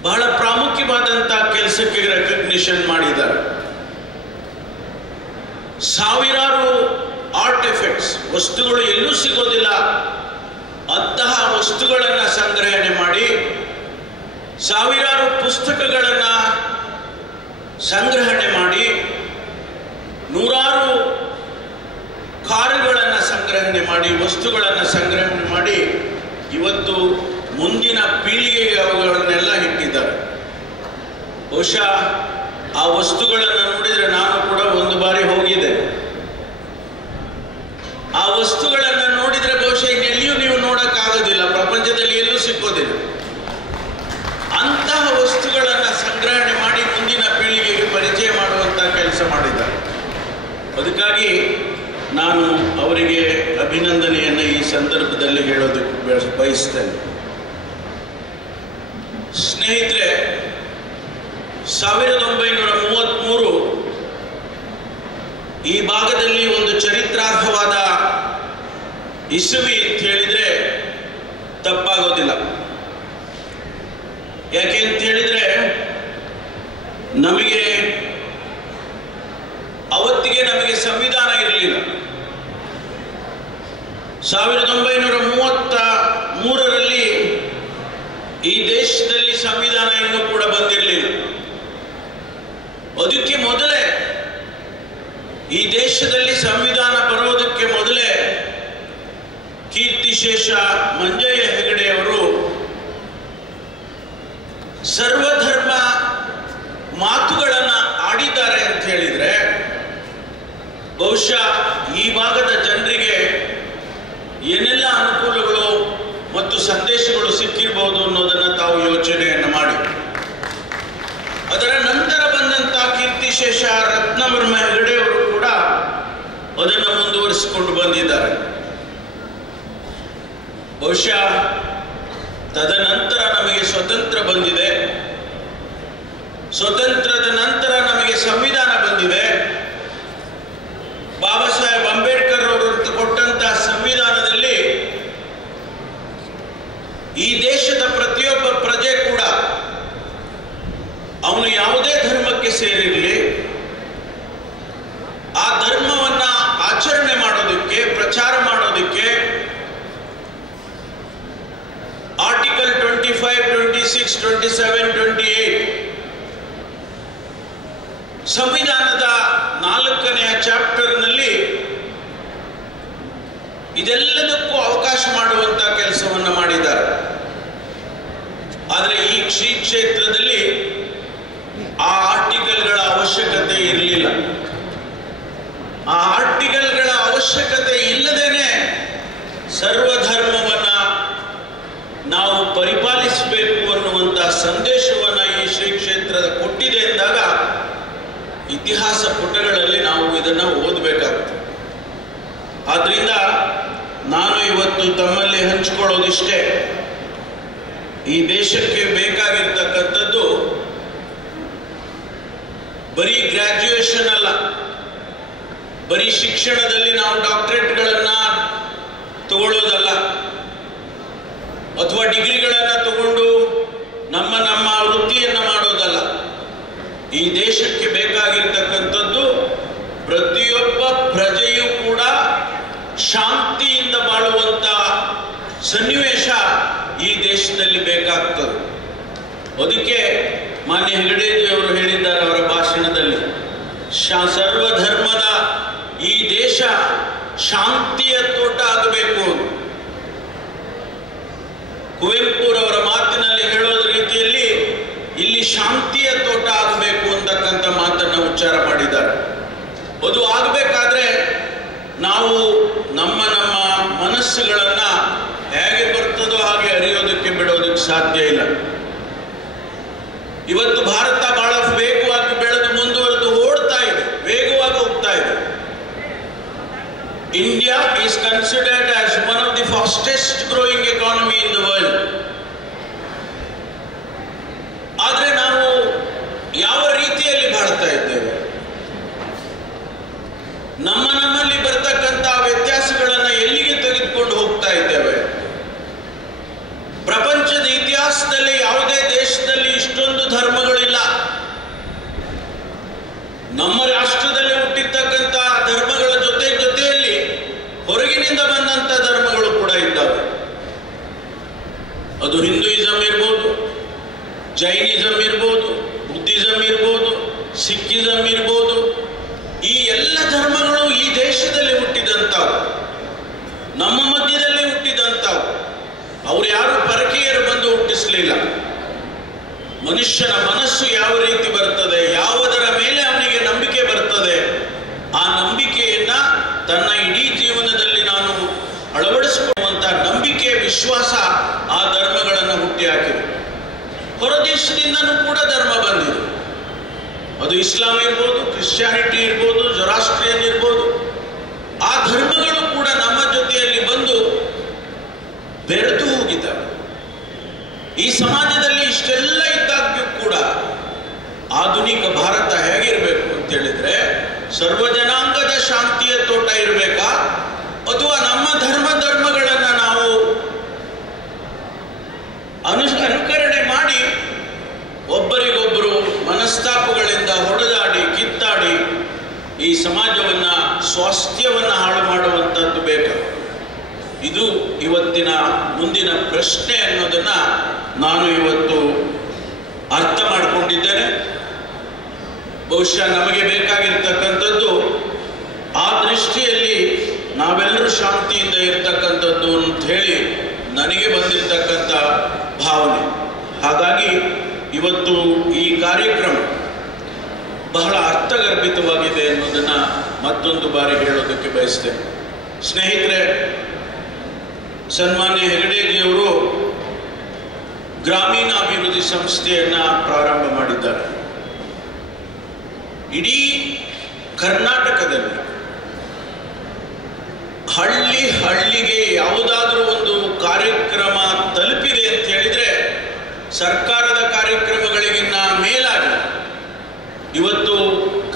ಬಹಳ ಪ್ರಾಮುಖ್ಯವಾದಂಥ ಕೆಲಸಕ್ಕೆ ರೆಕಗ್ನಿಷನ್ ಮಾಡಿದ್ದಾರೆ. ಸಾವಿರಾರು ಆರ್ಟಿಫೆಕ್ಟ್ಸ್, ವಸ್ತುಗಳು ಎಲ್ಲೂ ಸಿಗೋದಿಲ್ಲ, ಅಂತಹ ವಸ್ತುಗಳನ್ನು ಸಂಗ್ರಹಣೆ ಮಾಡಿ ಸಾವಿರಾರು ಪುಸ್ತಕಗಳನ್ನು ಸಂಗ್ರಹಣೆ ಮಾಡಿ ನೂರಾರು ಕಾರುಗಳನ್ನು ಸಂಗ್ರಹಣೆ ಮಾಡಿ ವಸ್ತುಗಳನ್ನು ಸಂಗ್ರಹಣೆ ಮಾಡಿ ಇವತ್ತು ಮುಂದಿನ ಪೀಳಿಗೆಗೆ ಅವುಗಳನ್ನೆಲ್ಲ ಇಟ್ಟಿದ್ದಾರೆ. ಬಹುಶಃ ಆ ವಸ್ತುಗಳನ್ನು ನೋಡಿದರೆ ನಾನು ಕೂಡ ಒಂದು ಬಾರಿ ಹೋಗಿದ್ದೆ. ಆ ವಸ್ತುಗಳನ್ನು ನೋಡಿದರೆ ಬಹುಶಃ ಇನ್ನೆಲ್ಲಿಯೂ ನೀವು ನೋಡೋಕ್ಕಾಗೋದಿಲ್ಲ, ಪ್ರಪಂಚದಲ್ಲಿ ಎಲ್ಲೂ ಸಿಕ್ಕೋದಿಲ್ಲ. ಅಂತಹ ವಸ್ತುಗಳನ್ನು ಸಂಗ್ರಹಣೆ ಮಾಡಿ ಮುಂದಿನ ಪೀಳಿಗೆಗೆ ಪರಿಚಯ ಮಾಡುವಂಥ ಕೆಲಸ ಮಾಡಿದ್ದಾರೆ. ಅದಕ್ಕಾಗಿ ನಾನು ಅವರಿಗೆ ಅಭಿನಂದನೆಯನ್ನು ಈ ಸಂದರ್ಭದಲ್ಲಿ ಹೇಳೋದಕ್ಕೆ ಬಯಸ್ತೇನೆ. ಸ್ನೇಹಿತರೆ, 1933 ಈ ಭಾಗದಲ್ಲಿ ಒಂದು ಚರಿತ್ರಾರ್ಹವಾದ ಇಸವಿ ಅಂತ ಹೇಳಿದ್ರೆ ತಪ್ಪಾಗೋದಿಲ್ಲ. ಯಾಕೆ ಅಂತ ಹೇಳಿದ್ರೆ ಅವತ್ತಿಗೆ ನಮಗೆ ಸಂವಿಧಾನ ಇರಲಿಲ್ಲ. 1933ರಲ್ಲಿ ಈ ದೇಶದಲ್ಲಿ ಸಂವಿಧಾನ ಇನ್ನೂ ಕೂಡ ಬಂದಿರಲಿಲ್ಲ. ಅದಕ್ಕೆ ಮೊದಲೇ ಈ ದೇಶದಲ್ಲಿ ಸಂವಿಧಾನ ಬರೋದಕ್ಕೆ ಮೊದಲೇ ಕೀರ್ತಿಶೇಷ ಮಂಜಯ್ಯ ಹೆಗಡೆಯವರು ಸರ್ವಧರ್ಮ ಮಾತುಗಳನ್ನು ಆಡಿದ್ದಾರೆ ಅಂತ ಹೇಳಿದ್ರೆ ಬಹುಶಃ ಈ ಭಾಗದ ಜನರಿಗೆ ಏನೆಲ್ಲ ಅನುಕೂಲಗಳು ಮತ್ತು ಸಂದೇಶಗಳು ಸಿಕ್ಕಿರಬಹುದು ಅನ್ನೋದನ್ನು ತಾವು ಯೋಚನೆಯನ್ನು ಮಾಡಿ. ಅದರ ನಂತರ ಬಂದಂತಹ ಕೀರ್ತಿಶೇಷ ರತ್ನವರ್ಮ ಹೆಗಡೆಯವರು ಕೂಡ ಅದನ್ನು ಮುಂದುವರಿಸಿಕೊಂಡು ಬಂದಿದ್ದಾರೆ. ಬಹುಶಃ ತದನಂತರ ನಮಗೆ ಸ್ವತಂತ್ರ ಬಂದಿದೆ. ಸ್ವತಂತ್ರದ ನಂತರ ನಮಗೆ ಸಂವಿಧಾನ ಬಂದಿದೆ. ಬಾಬಾ ಸಾಹೇಬ್ ಅಂಬೇಡ್ಕರ್ ಅವರು ಕೊಟ್ಟಂತಹ ಸಂವಿಧಾನದಲ್ಲಿ ಈ ದೇಶದ ಪ್ರತಿಯೊಬ್ಬ ಪ್ರಜೆ ಕೂಡ ಅವನು ಯಾವುದೇ ಧರ್ಮಕ್ಕೆ ಸೇರಿರಲಿ ಆ ಧರ್ಮವನ್ನ ಆಚರಣೆ ಮಾಡೋದಕ್ಕೆ, ಪ್ರಚಾರ ಮಾಡೋದಕ್ಕೆ ಆರ್ಟಿಕಲ್ 25, 26, 27, 28 ಸಂವಿಧಾನದ 4ನೇ ಚಾಪ್ಟರ್ನಲ್ಲಿ ಇದೆಲ್ಲದಕ್ಕೂ ಅವಕಾಶ ಮಾಡುವಂತ ಕೆಲಸವನ್ನು ಮಾಡಿದ್ದಾರೆ. ಆದರೆ ಈ ಶ್ರೀ ಕ್ಷೇತ್ರದಲ್ಲಿ ಆ ಆರ್ಟಿಕಲ್ಗಳ ಅವಶ್ಯಕತೆ ಇರಲಿಲ್ಲ. ಆ ಆರ್ಟಿಕಲ್ಗಳ ಅವಶ್ಯಕತೆ ಇಲ್ಲದೇನೆ ಸರ್ವಧರ್ಮವನ್ನ ನಾವು ಪರಿಪಾಲಿಸಬೇಕು ಅನ್ನುವಂತಹ ಸಂದೇಶವನ್ನ ಈ ಶ್ರೀ ಕ್ಷೇತ್ರದ ಕೊಟ್ಟಿದೆ ಎಂದಾಗ ಇತಿಹಾಸ ಪುಟಗಳಲ್ಲಿ ನಾವು ಇದನ್ನು ಓದಬೇಕಾಗ್ತದೆ. ಆದ್ರಿಂದ ನಾನು ಇವತ್ತು ತಮ್ಮಲ್ಲಿ ಹಂಚಿಕೊಳ್ಳೋದಿಷ್ಟೇ, ಈ ದೇಶಕ್ಕೆ ಬೇಕಾಗಿರ್ತಕ್ಕಂಥದ್ದು ಬರೀ ಗ್ರಾಜ್ಯುಯೇಷನ್ ಅಲ್ಲ, ಬರೀ ಶಿಕ್ಷಣದಲ್ಲಿ ನಾವು ಡಾಕ್ಟರೇಟ್ಗಳನ್ನ ತಗೊಳ್ಳೋದಲ್ಲ, ಅಥವಾ ಡಿಗ್ರಿಗಳನ್ನು ತಗೊಂಡು ಬೇಕಾಗಿರ್ತಕ್ಕಂಥದ್ದು ಪ್ರತಿಯೊಬ್ಬ ಪ್ರಜೆಯೂ ಕೂಡ ಶಾಂತಿಯಿಂದ ಬಾಳುವಂತ ಸನ್ನಿವೇಶ ಈ ದೇಶದಲ್ಲಿ ಬೇಕಾಗ್ತದೆ. ಅದಕ್ಕೆ ಮಾನ್ಯ ಹೆಗಡೆಜಿಯವರು ಹೇಳಿದ್ದಾರೆ ಅವರ ಭಾಷಣದಲ್ಲಿ, ಸರ್ವಧರ್ಮದ ಈ ದೇಶ ಶಾಂತಿಯ ತೋಟ ಆಗಬೇಕು. ಕುವೆಂಪುರವರ ಮಾತಿನಲ್ಲಿ ಹೇಳೋದ ರೀತಿಯಲ್ಲಿ ಇಲ್ಲಿ ಶಾಂತಿಯ ತೋಟ ಆಗಬೇಕು ಅಂತಕ್ಕಂಥ ಮಾತನ್ನು ಉಚ್ಚಾರ ಮಾಡಿದ್ದಾರೆ. ಅದು ಆಗಬೇಕಾದ್ರೆ ನಾವು ನಮ್ಮ ನಮ್ಮ ಮನಸ್ಸುಗಳನ್ನ ಹೇಗೆ ಬರ್ತದೋ ಹಾಗೆ ಅರಿಯೋದಕ್ಕೆ ಬಿಡೋದಕ್ಕೆ ಸಾಧ್ಯ ಇಲ್ಲ. ಇವತ್ತು ಭಾರತ ಬಹಳ ವೇಗವಾಗಿ ಬೆಳೆದು ಮುಂದುವರೆದು ಓಡ್ತಾ ಇದೆ, ವೇಗವಾಗಿ ಹೋಗ್ತಾ ಇದೆ. India is considered as one of the fastest growing economy in the world. ಆದ್ರೆ ನಾವು ಯಾವ ರೀತಿಯಲ್ಲಿ ಬಾಳ್ತಾ ಇದ್ದೇವೆ? ನಮ್ಮಲ್ಲಿ ಬರ್ತಕ್ಕಂಥ ವ್ಯತ್ಯಾಸಗಳನ್ನ ಎಲ್ಲಿಗೆ ತೆಗೆದುಕೊಂಡು ಹೋಗ್ತಾ ಇದ್ದೇವೆ? ಪ್ರಪಂಚದ ಇತಿಹಾಸದಲ್ಲಿ ಯಾವುದೇ ದೇಶದಲ್ಲಿ ಇಷ್ಟೊಂದು ಧರ್ಮಗಳಿಲ್ಲ. ನಮ್ಮ ರಾಷ್ಟ್ರದಲ್ಲಿ ಹುಟ್ಟಿರ್ತಕ್ಕಂಥ ಧರ್ಮಗಳ ಜೊತೆಯಲ್ಲಿ ಹೊರಗಿನಿಂದ ಬಂದಂತ ಧರ್ಮಗಳು ಕೂಡ ಇದ್ದಾವೆ. ಅದು ಹಿಂದೂಯಿಸಂ ಇರ್ಬೋದು, ಜೈನಿಸಂ ಇರ್ಬೋದು, ಬುದ್ಧಿಸಂ ಇರ್ಬೋದು, ಸಿಕ್ಕಿಸಂ ಇರ್ಬೋದು. ಈ ಎಲ್ಲ ಧರ್ಮಗಳು ಈ ದೇಶದಲ್ಲಿ ಹುಟ್ಟಿದಂಥವು, ನಮ್ಮ ಮಧ್ಯದಲ್ಲಿ ಹುಟ್ಟಿದಂಥವು. ಅವ್ರು ಯಾರು ಪರಕೀಯರು ಬಂದು ಹುಟ್ಟಿಸಲಿಲ್ಲ. ಮನುಷ್ಯನ ಮನಸ್ಸು ಯಾವ ರೀತಿ ಬರ್ತದೆ, ಯಾವುದರ ಮೇಲೆ ಅವನಿಗೆ ನಂಬಿಕೆ ಬರ್ತದೆ, ಆ ನಂಬಿಕೆಯನ್ನ ತನ್ನ ಇಡೀ ಜೀವನದಲ್ಲಿ ನಾನು ಅಳವಡಿಸಿಕೊಳ್ಳುವಂತ ನಂಬಿಕೆ, ವಿಶ್ವಾಸ ಆ ಧರ್ಮಗಳನ್ನು ಹುಟ್ಟಿ ಹಾಕಿದೆ. ಹೊರದೇಶದಿಂದನೂ ಕೂಡ ಧರ್ಮ ಬಂದಿದೆ. ಅದು ಇಸ್ಲಾಂ ಇರ್ಬೋದು, ಕ್ರಿಶ್ಚಿಯಾನಿಟಿ ಇರ್ಬೋದು, ಜೊರಾಸ್ಟ್ರಿಯನ್ ಇರ್ಬೋದು. ಆ ಧರ್ಮಗಳು ಕೂಡ ನಮ್ಮ ಜೊತೆಯಲ್ಲಿ ಬಂದು ಬೆರೆತು ಹೋಗಿದ್ದಾವೆ. ಈ ಸಮಾಜದಲ್ಲಿ ಇಷ್ಟೆಲ್ಲ ಇದ್ದಾಗ್ಯೂ ಕೂಡ ಆಧುನಿಕ ಭಾರತ ಹೇಗಿರಬೇಕು ಅಂತ ಹೇಳಿದ್ರೆ, ಸರ್ವಜನಾಂಗದ ಶಾಂತಿಯ ತೋಟ ಇರಬೇಕಾ, ಅಥವಾ ನಮ್ಮ ಧರ್ಮಗಳನ್ನ ನಾವು ಅನುಕರಣೆ ಮಾಡಿ ಒಬ್ಬರಿಗೊಬ್ಬರು ಮನಸ್ತಾಪಗಳಿಂದ ಹೊಡೆದಾಡಿ ಕಿತ್ತಾಡಿ ಈ ಸಮಾಜವನ್ನ, ಸ್ವಾಸ್ಥ್ಯವನ್ನ ಹಾಳು ಮಾಡುವಂಥದ್ದು ಬೇಕು? ಇದು ಇವತ್ತಿನ ಮುಂದಿನ ಪ್ರಶ್ನೆ ಅನ್ನೋದನ್ನ ನಾನು ಇವತ್ತು ಅರ್ಥ ಮಾಡಿಕೊಂಡಿದ್ದೇನೆ. ಬಹುಶಃ ನಮಗೆ ಬೇಕಾಗಿರ್ತಕ್ಕಂಥದ್ದು ಆ ದೃಷ್ಟಿಯಲ್ಲಿ ನಾವೆಲ್ಲರೂ ಶಾಂತಿಯಿಂದ ಇರ್ತಕ್ಕಂಥದ್ದು ಅಂತ ಹೇಳಿ ನನಗೆ ಬಂದಿರತಕ್ಕಂಥ ಭಾವನೆ. ಹಾಗಾಗಿ ಇವತ್ತು ಈ ಕಾರ್ಯಕ್ರಮ ಬಹಳ ಅರ್ಥಗರ್ಭಿತವಾಗಿದೆ ಅನ್ನೋದನ್ನ ಮತ್ತೊಂದು ಬಾರಿ ಹೇಳೋದಕ್ಕೆ ಬಯಸ್ತೇನೆ. ಸ್ನೇಹಿತರೆ, ಸನ್ಮಾನ್ಯ ಹೆಗಡೆಜಿಯವರು ಗ್ರಾಮೀಣಾಭಿವೃದ್ಧಿ ಸಂಸ್ಥೆಯನ್ನ ಪ್ರಾರಂಭ ಮಾಡಿದ್ದಾರೆ. ಇಡೀ ಕರ್ನಾಟಕದಲ್ಲಿ ಹಳ್ಳಿಗೆ ಯಾವುದಾದ್ರೂ ಒಂದು ಕಾರ್ಯಕ್ರಮ ತಲುಪಿದೆ ಅಂತ ಹೇಳಿದ್ರೆ ಸರ್ಕಾರದ ಕಾರ್ಯಕ್ರಮಗಳಿಗಿನ್ನ ಮೇಲಾಗಿ ಇವತ್ತು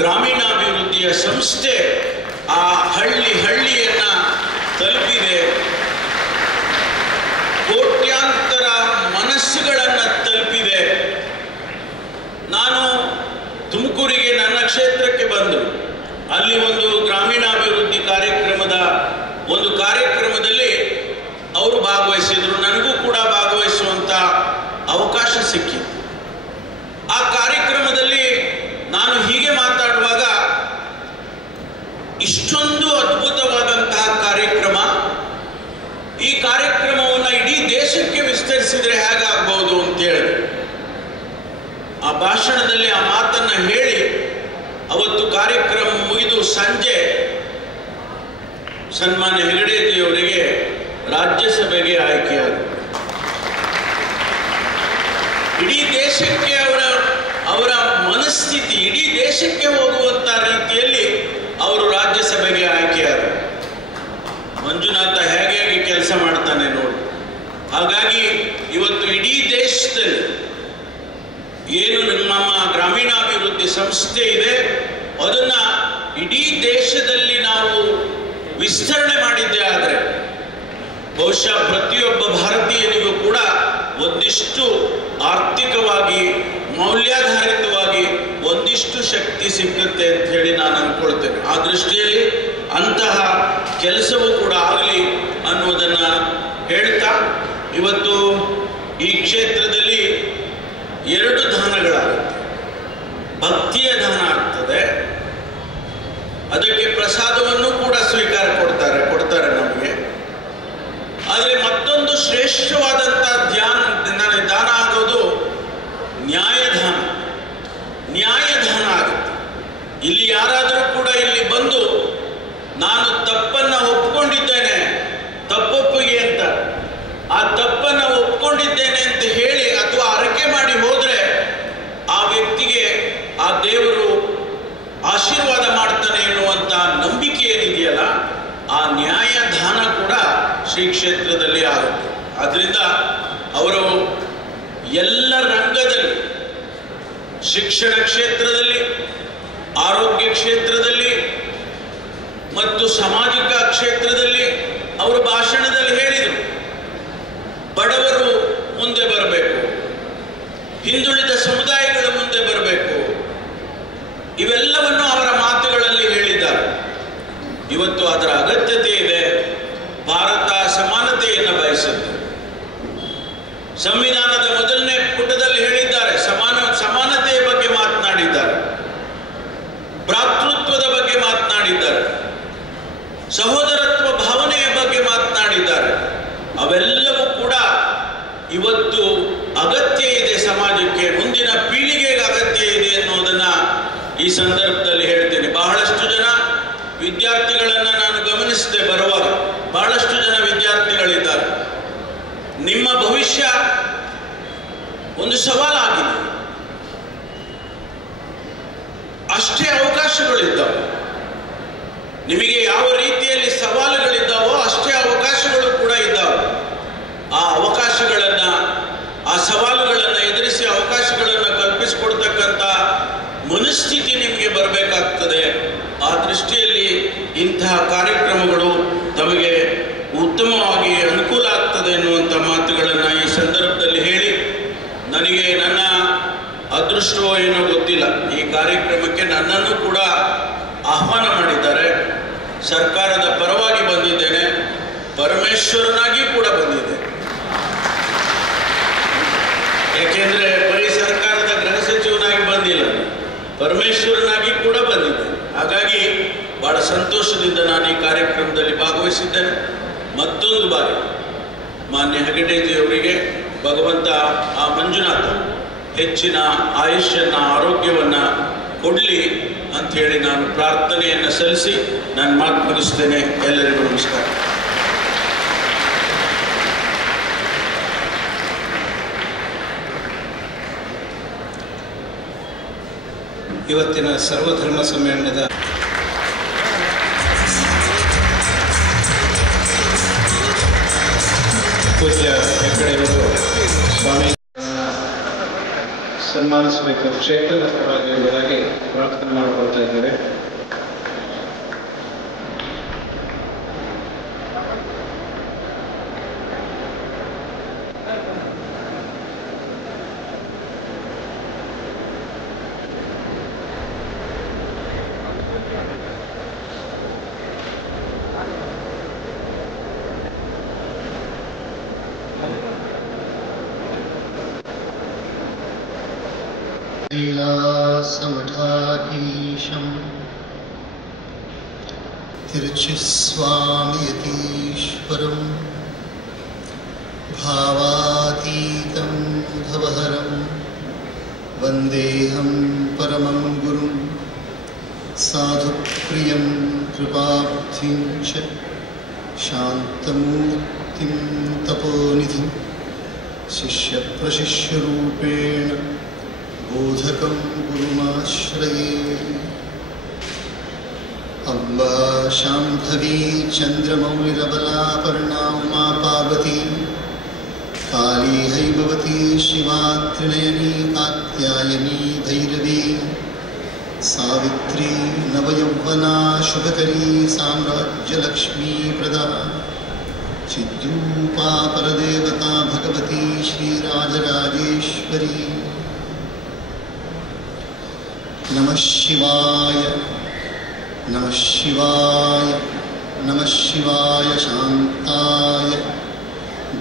ಗ್ರಾಮೀಣಾಭಿವೃದ್ಧಿಯ ಸಂಸ್ಥೆ ಆ ಹಳ್ಳಿಯನ್ನ ತಲುಪಿದೆ. ಕೋಟ್ಯಾಂತರ ಮನಸ್ಸುಗಳನ್ನು ತಲುಪಿದೆ. ನಾನು ತುಮಕೂರಿಗೆ ನನ್ನ ಕ್ಷೇತ್ರಕ್ಕೆ ಬಂದು ಅಲ್ಲಿ ಒಂದು ಗ್ರಾಮೀಣಾಭಿವೃದ್ಧಿ ಕಾರ್ಯಕ್ರಮದಲ್ಲಿ ಅವರು ಭಾಗವಹಿಸಿದ್ರು. ನನಗೂ ಕೂಡ ಭಾಗವಹಿಸುವಂತ ಅವಕಾಶ ಸಿಕ್ಕಿತು. ಆ ಕಾರ್ಯಕ್ರಮದಲ್ಲಿ ನಾನು ಹೀಗೆ ಮಾತಾಡುವಾಗ, ಇಷ್ಟೊಂದು ಅದ್ಭುತವಾದಂತಹ ಕಾರ್ಯಕ್ರಮ, ಈ ಕಾರ್ಯಕ್ರಮವನ್ನು ಇಡೀ ದೇಶಕ್ಕೆ ವಿಸ್ತರಿಸಿದ್ರೆ ಹೇಗಾಗಬಹುದು ಅಂತ ಹೇಳಿದೆ. ಆ ಭಾಷಣದಲ್ಲಿ ಆ ಮಾತನ್ನ ಹೇಳಿ ಅವತ್ತು ಕಾರ್ಯಕ್ರಮ ಮುಗಿದು ಸಂಜೆ ಸನ್ಮಾನ್ಯ ಹೆಗಡೆಜಿಯವರಿಗೆ ರಾಜ್ಯಸಭೆಗೆ ಆಯ್ಕೆಯಾದರು. ಇಡೀ ದೇಶಕ್ಕೆ ಅವರ ಮನಸ್ಥಿತಿ ಇಡೀ ದೇಶಕ್ಕೆ ಹೋಗುವಂತ ರೀತಿಯಲ್ಲಿ ಅವರು ರಾಜ್ಯಸಭೆಗೆ ಆಯ್ಕೆಯಾದರು. ಮಂಜುನಾಥ ಹೇಗೆ ಕೆಲಸ ಮಾಡ್ತಾನೆ ನೋಡಿ. ಹಾಗಾಗಿ ಇವತ್ತು ಇಡೀ ದೇಶದಲ್ಲಿ ಏನು ನಮ್ಮ ಗ್ರಾಮೀಣಾಭಿವೃದ್ಧಿ ಸಂಸ್ಥೆ ಇದೆ ಅದನ್ನ ಇಡೀ ದೇಶದಲ್ಲಿ ನಾವು ವಿಸ್ತರಣೆ ಮಾಡಿದ್ದೇ ಆದರೆ ಬಹುಶಃ ಪ್ರತಿಯೊಬ್ಬ ಭಾರತೀಯನಿಗೂ ಕೂಡ ಒಂದಿಷ್ಟು ಆರ್ಥಿಕವಾಗಿ ಮೌಲ್ಯಾಧಾರಿತವಾಗಿ ಒಂದಿಷ್ಟು ಶಕ್ತಿ ಸಿಕ್ಕುತ್ತೆ ಅಂತ ಹೇಳಿ ನಾನು ಅಂದ್ಕೊಳ್ತೇನೆ. ಆ ದೃಷ್ಟಿಯಲ್ಲಿ ಅಂತಹ ಕೆಲಸವೂ ಕೂಡ ಆಗಲಿ ಅನ್ನೋದನ್ನು ಹೇಳ್ತಾ, ಇವತ್ತು ಈ ಕ್ಷೇತ್ರದಲ್ಲಿ 2 ದಾನಗಳಾಗುತ್ತೆ. ಭಕ್ತಿಯ ದಾನ ಆಗ್ತದೆ, ಅದಕ್ಕೆ ಪ್ರಸಾದವನ್ನು ಕೂಡ ಕೊಡ್ತಾರೆ ನಮಗೆ. ಆದರೆ ಮತ್ತೊಂದು ಶ್ರೇಷ್ಠವಾದಂಥ ದಾನ ಆಗೋದು ನ್ಯಾಯದಾನ ಆಗುತ್ತೆ. ಇಲ್ಲಿ ಯಾರಾದರೂ ಕೂಡ ಇಲ್ಲಿ ಬಂದು ನಾನು ತಪ್ಪನ್ನು ಒಪ್ಕೊಂಡಿದ್ದೇನೆ, ತಪ್ಪೊಪ್ಪಿಗೆ ಅಂತ, ಆ ತಪ್ಪನ್ನು ಒಪ್ಕೊಂಡಿದ್ದೇನೆ ಅಂತ ಹೇಳಿ ಅಥವಾ ಅರಕೆ ಮಾಡಿ ಹೋದರೆ ಆ ವ್ಯಕ್ತಿಗೆ ಆ ದೇವರು ಆಶೀರ್ವಾದ ಮಾಡ್ತಾನೆ ಎನ್ನುವಂಥ ನಂಬಿಕೆ ಏನಿದೆಯಲ್ಲ, ಆ ನ್ಯಾಯದಾನ ಕೂಡ ಶ್ರೀ ಕ್ಷೇತ್ರದಲ್ಲಿ ಆಗುತ್ತೆ. ಆದ್ದರಿಂದ ಅವರು ಎಲ್ಲ ರಂಗದಲ್ಲಿ, ಶಿಕ್ಷಣ ಕ್ಷೇತ್ರದಲ್ಲಿ, ಆರೋಗ್ಯ ಕ್ಷೇತ್ರದಲ್ಲಿ ಮತ್ತು ಸಾಮಾಜಿಕ ಕ್ಷೇತ್ರದಲ್ಲಿ ಅವರು ಭಾಷಣದಲ್ಲಿ ಹೇಳಿದರು, ಬಡವರು ಮುಂದೆ ಬರಬೇಕು, ಹಿಂದುಳಿದ ಸಮುದಾಯಗಳ ಮುಂದೆ ಬರಬೇಕು, ಇವೆಲ್ಲವನ್ನು ಅವರ ಮಾತುಗಳಲ್ಲಿ ಹೇಳಿದ್ದಾರೆ. ಇವತ್ತು ಅದರ ಅಗತ್ಯತೆ ಇದೆ. ಭಾರತ ಸಮಾನತೆಯನ್ನು ಬಯಸುತ್ತೆ. ಸಂವಿಧಾನದ ಮೊದಲನೇ ಪುಟದಲ್ಲಿ ಹೇಳಿದ್ದಾರೆ, ಸಮಾನತೆಯ ಬಗ್ಗೆ ಮಾತನಾಡಿದ್ದಾರೆ, ಭ್ರಾತೃತ್ವದ ಬಗ್ಗೆ ಮಾತನಾಡಿದ್ದಾರೆ, ಸಹೋದರತ್ವ ಭಾವನೆಯ ಬಗ್ಗೆ ಮಾತನಾಡಿದ್ದಾರೆ. ಅವೆಲ್ಲವೂ ಕೂಡ ಇವತ್ತು ಅಗತ್ಯ ಇದೆ, ಸಮಾಜಕ್ಕೆ ಮುಂದಿನ ಪೀಳಿಗೆಗೆ ಅಗತ್ಯ ಇದೆ ಅನ್ನೋದನ್ನ ಈ ಸಂದರ್ಭದಲ್ಲಿ ಹೇಳ್ತೇನೆ. ಬಹಳಷ್ಟು ಜನ ವಿದ್ಯಾರ್ಥಿಗಳನ್ನು ನಾನು ಗಮನಿಸಿದೆ, ಬರುವಾಗ ಬಹಳಷ್ಟು ಜನ ವಿದ್ಯಾರ್ಥಿಗಳಿದ್ದಾರೆ. ನಿಮ್ಮ ಭವಿಷ್ಯ ಒಂದು ಸವಾಲಾಗಿದೆ. ಅಷ್ಟೇ ಅವಕಾಶಗಳಿದ್ದಾವೆ. ನಿಮಗೆ ಯಾವ ರೀತಿಯಲ್ಲಿ ಸವಾಲುಗಳಿದ್ದಾವೋ ಅಷ್ಟೇ ಅವಕಾಶಗಳು ಕೂಡ ಇದ್ದಾವೆ. ಆ ಅವಕಾಶಗಳನ್ನು, ಆ ಸವಾಲುಗಳನ್ನು ಎದುರಿಸಿ ಅವಕಾಶಗಳನ್ನು ಕಲ್ಪಿಸಿಕೊಡ್ತಕ್ಕಂಥ ಮನಸ್ಥಿತಿ ನಿಮಗೆ ಬರಬೇಕಾಗ್ತದೆ. ಆ ದೃಷ್ಟಿಯಲ್ಲಿ ಇಂತಹ ಕಾರ್ಯಕ್ರಮಗಳು ತಮಗೆ ಉತ್ತಮವಾಗಿ ಅನುಕೂಲ ಆಗ್ತದೆ ಎನ್ನುವಂಥ ಮಾತುಗಳನ್ನು ಈ ಸಂದರ್ಭದಲ್ಲಿ ಹೇಳಿ, ನನಗೆ ನನ್ನ ಅದೃಷ್ಟವೋ ಏನೋ ಗೊತ್ತಿಲ್ಲ, ಈ ಕಾರ್ಯಕ್ರಮಕ್ಕೆ ನನ್ನನ್ನು ಕೂಡ ಆಹ್ವಾನ ಮಾಡಿದ್ದಾರೆ. ಸರ್ಕಾರದ ಪರವಾಗಿ ಬಂದಿದ್ದೇನೆ, ಪರಮೇಶ್ವರನಾಗಿ ಕೂಡ ಬಂದಿದ್ದೇನೆ. ಯಾಕೆಂದರೆ ಬರೀ ಸರ್ಕಾರದ ಗೃಹ ಸಚಿವನಾಗಿ ಬಂದಿಲ್ಲ, ಪರಮೇಶ್ವರನಾಗಿ ಕೂಡ ಬಂದಿದ್ದೇನೆ. ಹಾಗಾಗಿ ಬಹಳ ಸಂತೋಷದಿಂದ ನಾನು ಈ ಕಾರ್ಯಕ್ರಮದಲ್ಲಿ ಭಾಗವಹಿಸಿದ್ದೇನೆ. ಮತ್ತೊಂದು ಬಾರಿ ಮಾನ್ಯ ಹೆಗಡೆಜಿಯವರಿಗೆ ಭಗವಂತ ಆ ಮಂಜುನಾಥ ಹೆಚ್ಚಿನ ಆಯುಷ್ಯನ್ನ, ಆರೋಗ್ಯವನ್ನು ಕೊಡಲಿ ಅಂಥೇಳಿ ನಾನು ಪ್ರಾರ್ಥನೆಯನ್ನು ಸಲ್ಲಿಸಿ ನಾನು ಮಾತು ಮುಗಿಸ್ತೇನೆ. ಎಲ್ಲರಿಗೂ ನಮಸ್ಕಾರ. ಇವತ್ತಿನ ಸರ್ವಧರ್ಮ ಸಮ್ಮೇಳನದ ಪೂಜ್ಯ ಹೆಗ್ಗಡೆಯವರು ಸ್ವಾಮಿ ಸನ್ಮಾನಿಸಬೇಕು, ಕ್ಷೇತ್ರದ ಪರವಾಗಿ ಎಂಬುದಾಗಿ ಪ್ರಾರ್ಥನೆ ಮಾಡಿಕೊಳ್ತಾ ಇದ್ದೇವೆ. कैलासमठाधीशं तिरुचिस्वामियतीश्वरं भावातीतं भवहरं वन्देऽहं परमं गुरुं साधुप्रियं कृपाब्धिं च शान्तमूर्तिं तपोनिधिं शिष्यप्रशिष्यरूपेण बोधकं गुरुमाश्रये। अम्बा शाम्भवी चन्द्रमौलिरबलापर्णा उमा पार्वती काली हैमवती शिवा त्रिनयनी कात्यायनी भैरवी सावित्री नवयौवना शुभकरी साम्राज्यलक्ष्मी प्रदा चिद्रूपा परदेवता भगवती श्रीराजराजेश्वरी ನಮಃ ಶಿವಾಯ ನಮಃ ಶಿವಾಯ ನಮಃ ಶಿವಾಯ ಶಾಂತಾಯ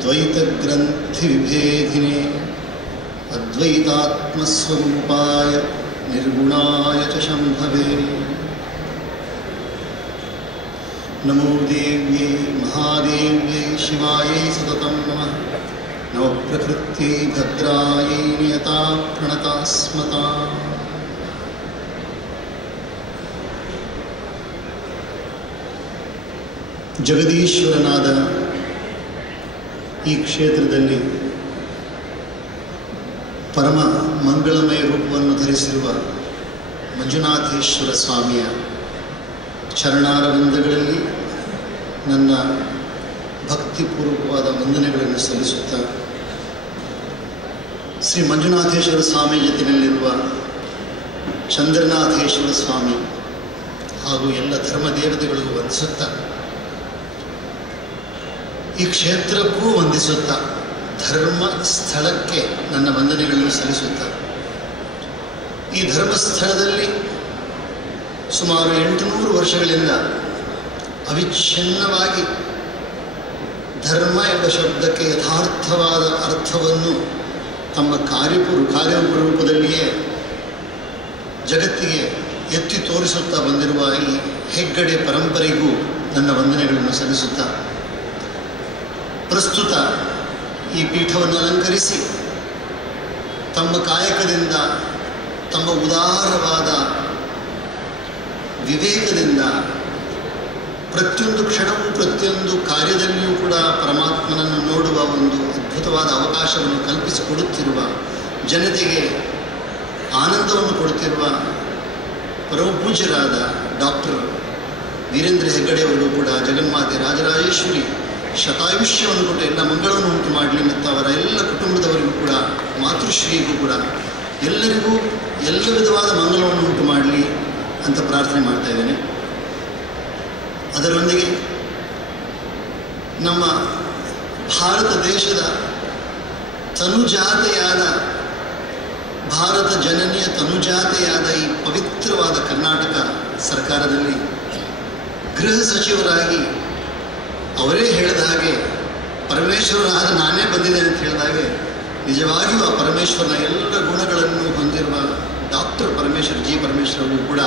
ದ್ವೈತಗ್ರಂಥಿವಿಭೇದಿನೇ ಅದ್ವೈತಾತ್ಮಸ್ವರೂಪಾಯ ನಿರ್ಗುಣಾಯ ಚ ಶಂಭವೇ ನಮೋ ದೇವ್ಯೈ ಮಹಾದೇವ್ಯೈ ಶಿವಾಯೈ ಸತತಂ ನಮಃ ನವಪ್ರಕೃತ್ಯೈ ಭದ್ರಾಯೈ ನಿಯತಾ ಪ್ರಣತಾ ಸ್ಮತಾ ಜಗದೀಶ್ವರನಾದ ಈ ಕ್ಷೇತ್ರದಲ್ಲಿ ಪರಮ ಮಂಗಳಮಯ ರೂಪವನ್ನು ಧರಿಸಿರುವ ಮಂಜುನಾಥೇಶ್ವರ ಸ್ವಾಮಿಯ ಚರಣಾರವಿಂದಗಳಲ್ಲಿ ನನ್ನ ಭಕ್ತಿಪೂರ್ವಕವಾದ ವಂದನೆಗಳನ್ನು ಸಲ್ಲಿಸುತ್ತಾ ಶ್ರೀ ಮಂಜುನಾಥೇಶ್ವರ ಸ್ವಾಮಿ ಜೊತೆಯಲ್ಲಿರುವ ಚಂದ್ರನಾಥೇಶ್ವರ ಸ್ವಾಮಿ ಹಾಗೂ ಎಲ್ಲ ಧರ್ಮ ದೇವತೆಗಳಿಗೂ ವಂದಿಸುತ್ತಾ ಈ ಕ್ಷೇತ್ರಕ್ಕೂ ವಂದಿಸುತ್ತಾ ಧರ್ಮ ಸ್ಥಳಕ್ಕೆ ನನ್ನ ವಂದನೆಗಳನ್ನು ಸಲ್ಲಿಸುತ್ತಾ ಈ ಧರ್ಮಸ್ಥಳದಲ್ಲಿ ಸುಮಾರು 800 ವರ್ಷಗಳಿಂದ ಅವಿಚ್ಛಿನ್ನವಾಗಿ ಧರ್ಮ ಎಂಬ ಶಬ್ದಕ್ಕೆ ಯಥಾರ್ಥವಾದ ಅರ್ಥವನ್ನು ತಮ್ಮ ಕಾರ್ಯರೂಪದಲ್ಲಿಯೇ ಜಗತ್ತಿಗೆ ಎತ್ತಿ ತೋರಿಸುತ್ತಾ ಬಂದಿರುವ ಈ ಹೆಗ್ಗಡೆ ಪರಂಪರೆಗೂ ನನ್ನ ವಂದನೆಗಳನ್ನು ಸಲ್ಲಿಸುತ್ತಾ ಪ್ರಸ್ತುತ ಈ ಪೀಠವನ್ನು ಅಲಂಕರಿಸಿ ತಮ್ಮ ಕಾಯಕದಿಂದ ತಮ್ಮ ಉದಾರವಾದ ವಿವೇಕದಿಂದ ಪ್ರತಿಯೊಂದು ಕ್ಷಣವೂ ಪ್ರತಿಯೊಂದು ಕಾರ್ಯದಲ್ಲಿಯೂ ಕೂಡ ಪರಮಾತ್ಮನನ್ನು ನೋಡುವ ಒಂದು ಅದ್ಭುತವಾದ ಅವಕಾಶವನ್ನು ಕಲ್ಪಿಸಿಕೊಡುತ್ತಿರುವ ಜನತೆಗೆ ಆನಂದವನ್ನು ಕೊಡುತ್ತಿರುವ ಪರಮಪೂಜ್ಯರಾದ ಡಾಕ್ಟರ್ ವೀರೇಂದ್ರ ಹೆಗ್ಗಡೆಯವರು ಕೂಡ ಜಗನ್ಮಾತೆ ರಾಜರಾಜೇಶ್ವರಿ ಶತಾಯುಷ್ಯವನ್ನು ಕೊಟ್ಟು ಎಲ್ಲ ಮಂಗಳವನ್ನು ಉಂಟು ಮಾಡಲಿ ಮತ್ತು ಅವರ ಎಲ್ಲ ಕುಟುಂಬದವರಿಗೂ ಕೂಡ ಮಾತೃಶ್ರೀಗೂ ಕೂಡ ಎಲ್ಲರಿಗೂ ಎಲ್ಲ ವಿಧವಾದ ಮಂಗಳವನ್ನು ಉಂಟು ಮಾಡಲಿ ಅಂತ ಪ್ರಾರ್ಥನೆ ಮಾಡ್ತಾ ಇದ್ದೇನೆ. ಅದರೊಂದಿಗೆ ನಮ್ಮ ಭಾರತ ದೇಶದ ತನುಜಾತೆಯಾದ ಭಾರತ ಜನನಿಯ ತನುಜಾತೆಯಾದ ಈ ಪವಿತ್ರವಾದ ಕರ್ನಾಟಕ ಸರ್ಕಾರದಲ್ಲಿ ಗೃಹ ಸಚಿವರಾಗಿ ಅವರೇ ಹೇಳಿದ ಹಾಗೆ ಪರಮೇಶ್ವರನಾದ ನಾನೇ ಬಂದಿದ್ದೇನೆ ಅಂತ ಹೇಳಿದ ಹಾಗೆ ನಿಜವಾಗಿಯೂ ಆ ಪರಮೇಶ್ವರನ ಎಲ್ಲ ಗುಣಗಳನ್ನು ಹೊಂದಿರುವ ಡಾಕ್ಟರ್ ಪರಮೇಶ್ವರ್ ಜಿ ಪರಮೇಶ್ವರ್ ಅವರು ಕೂಡ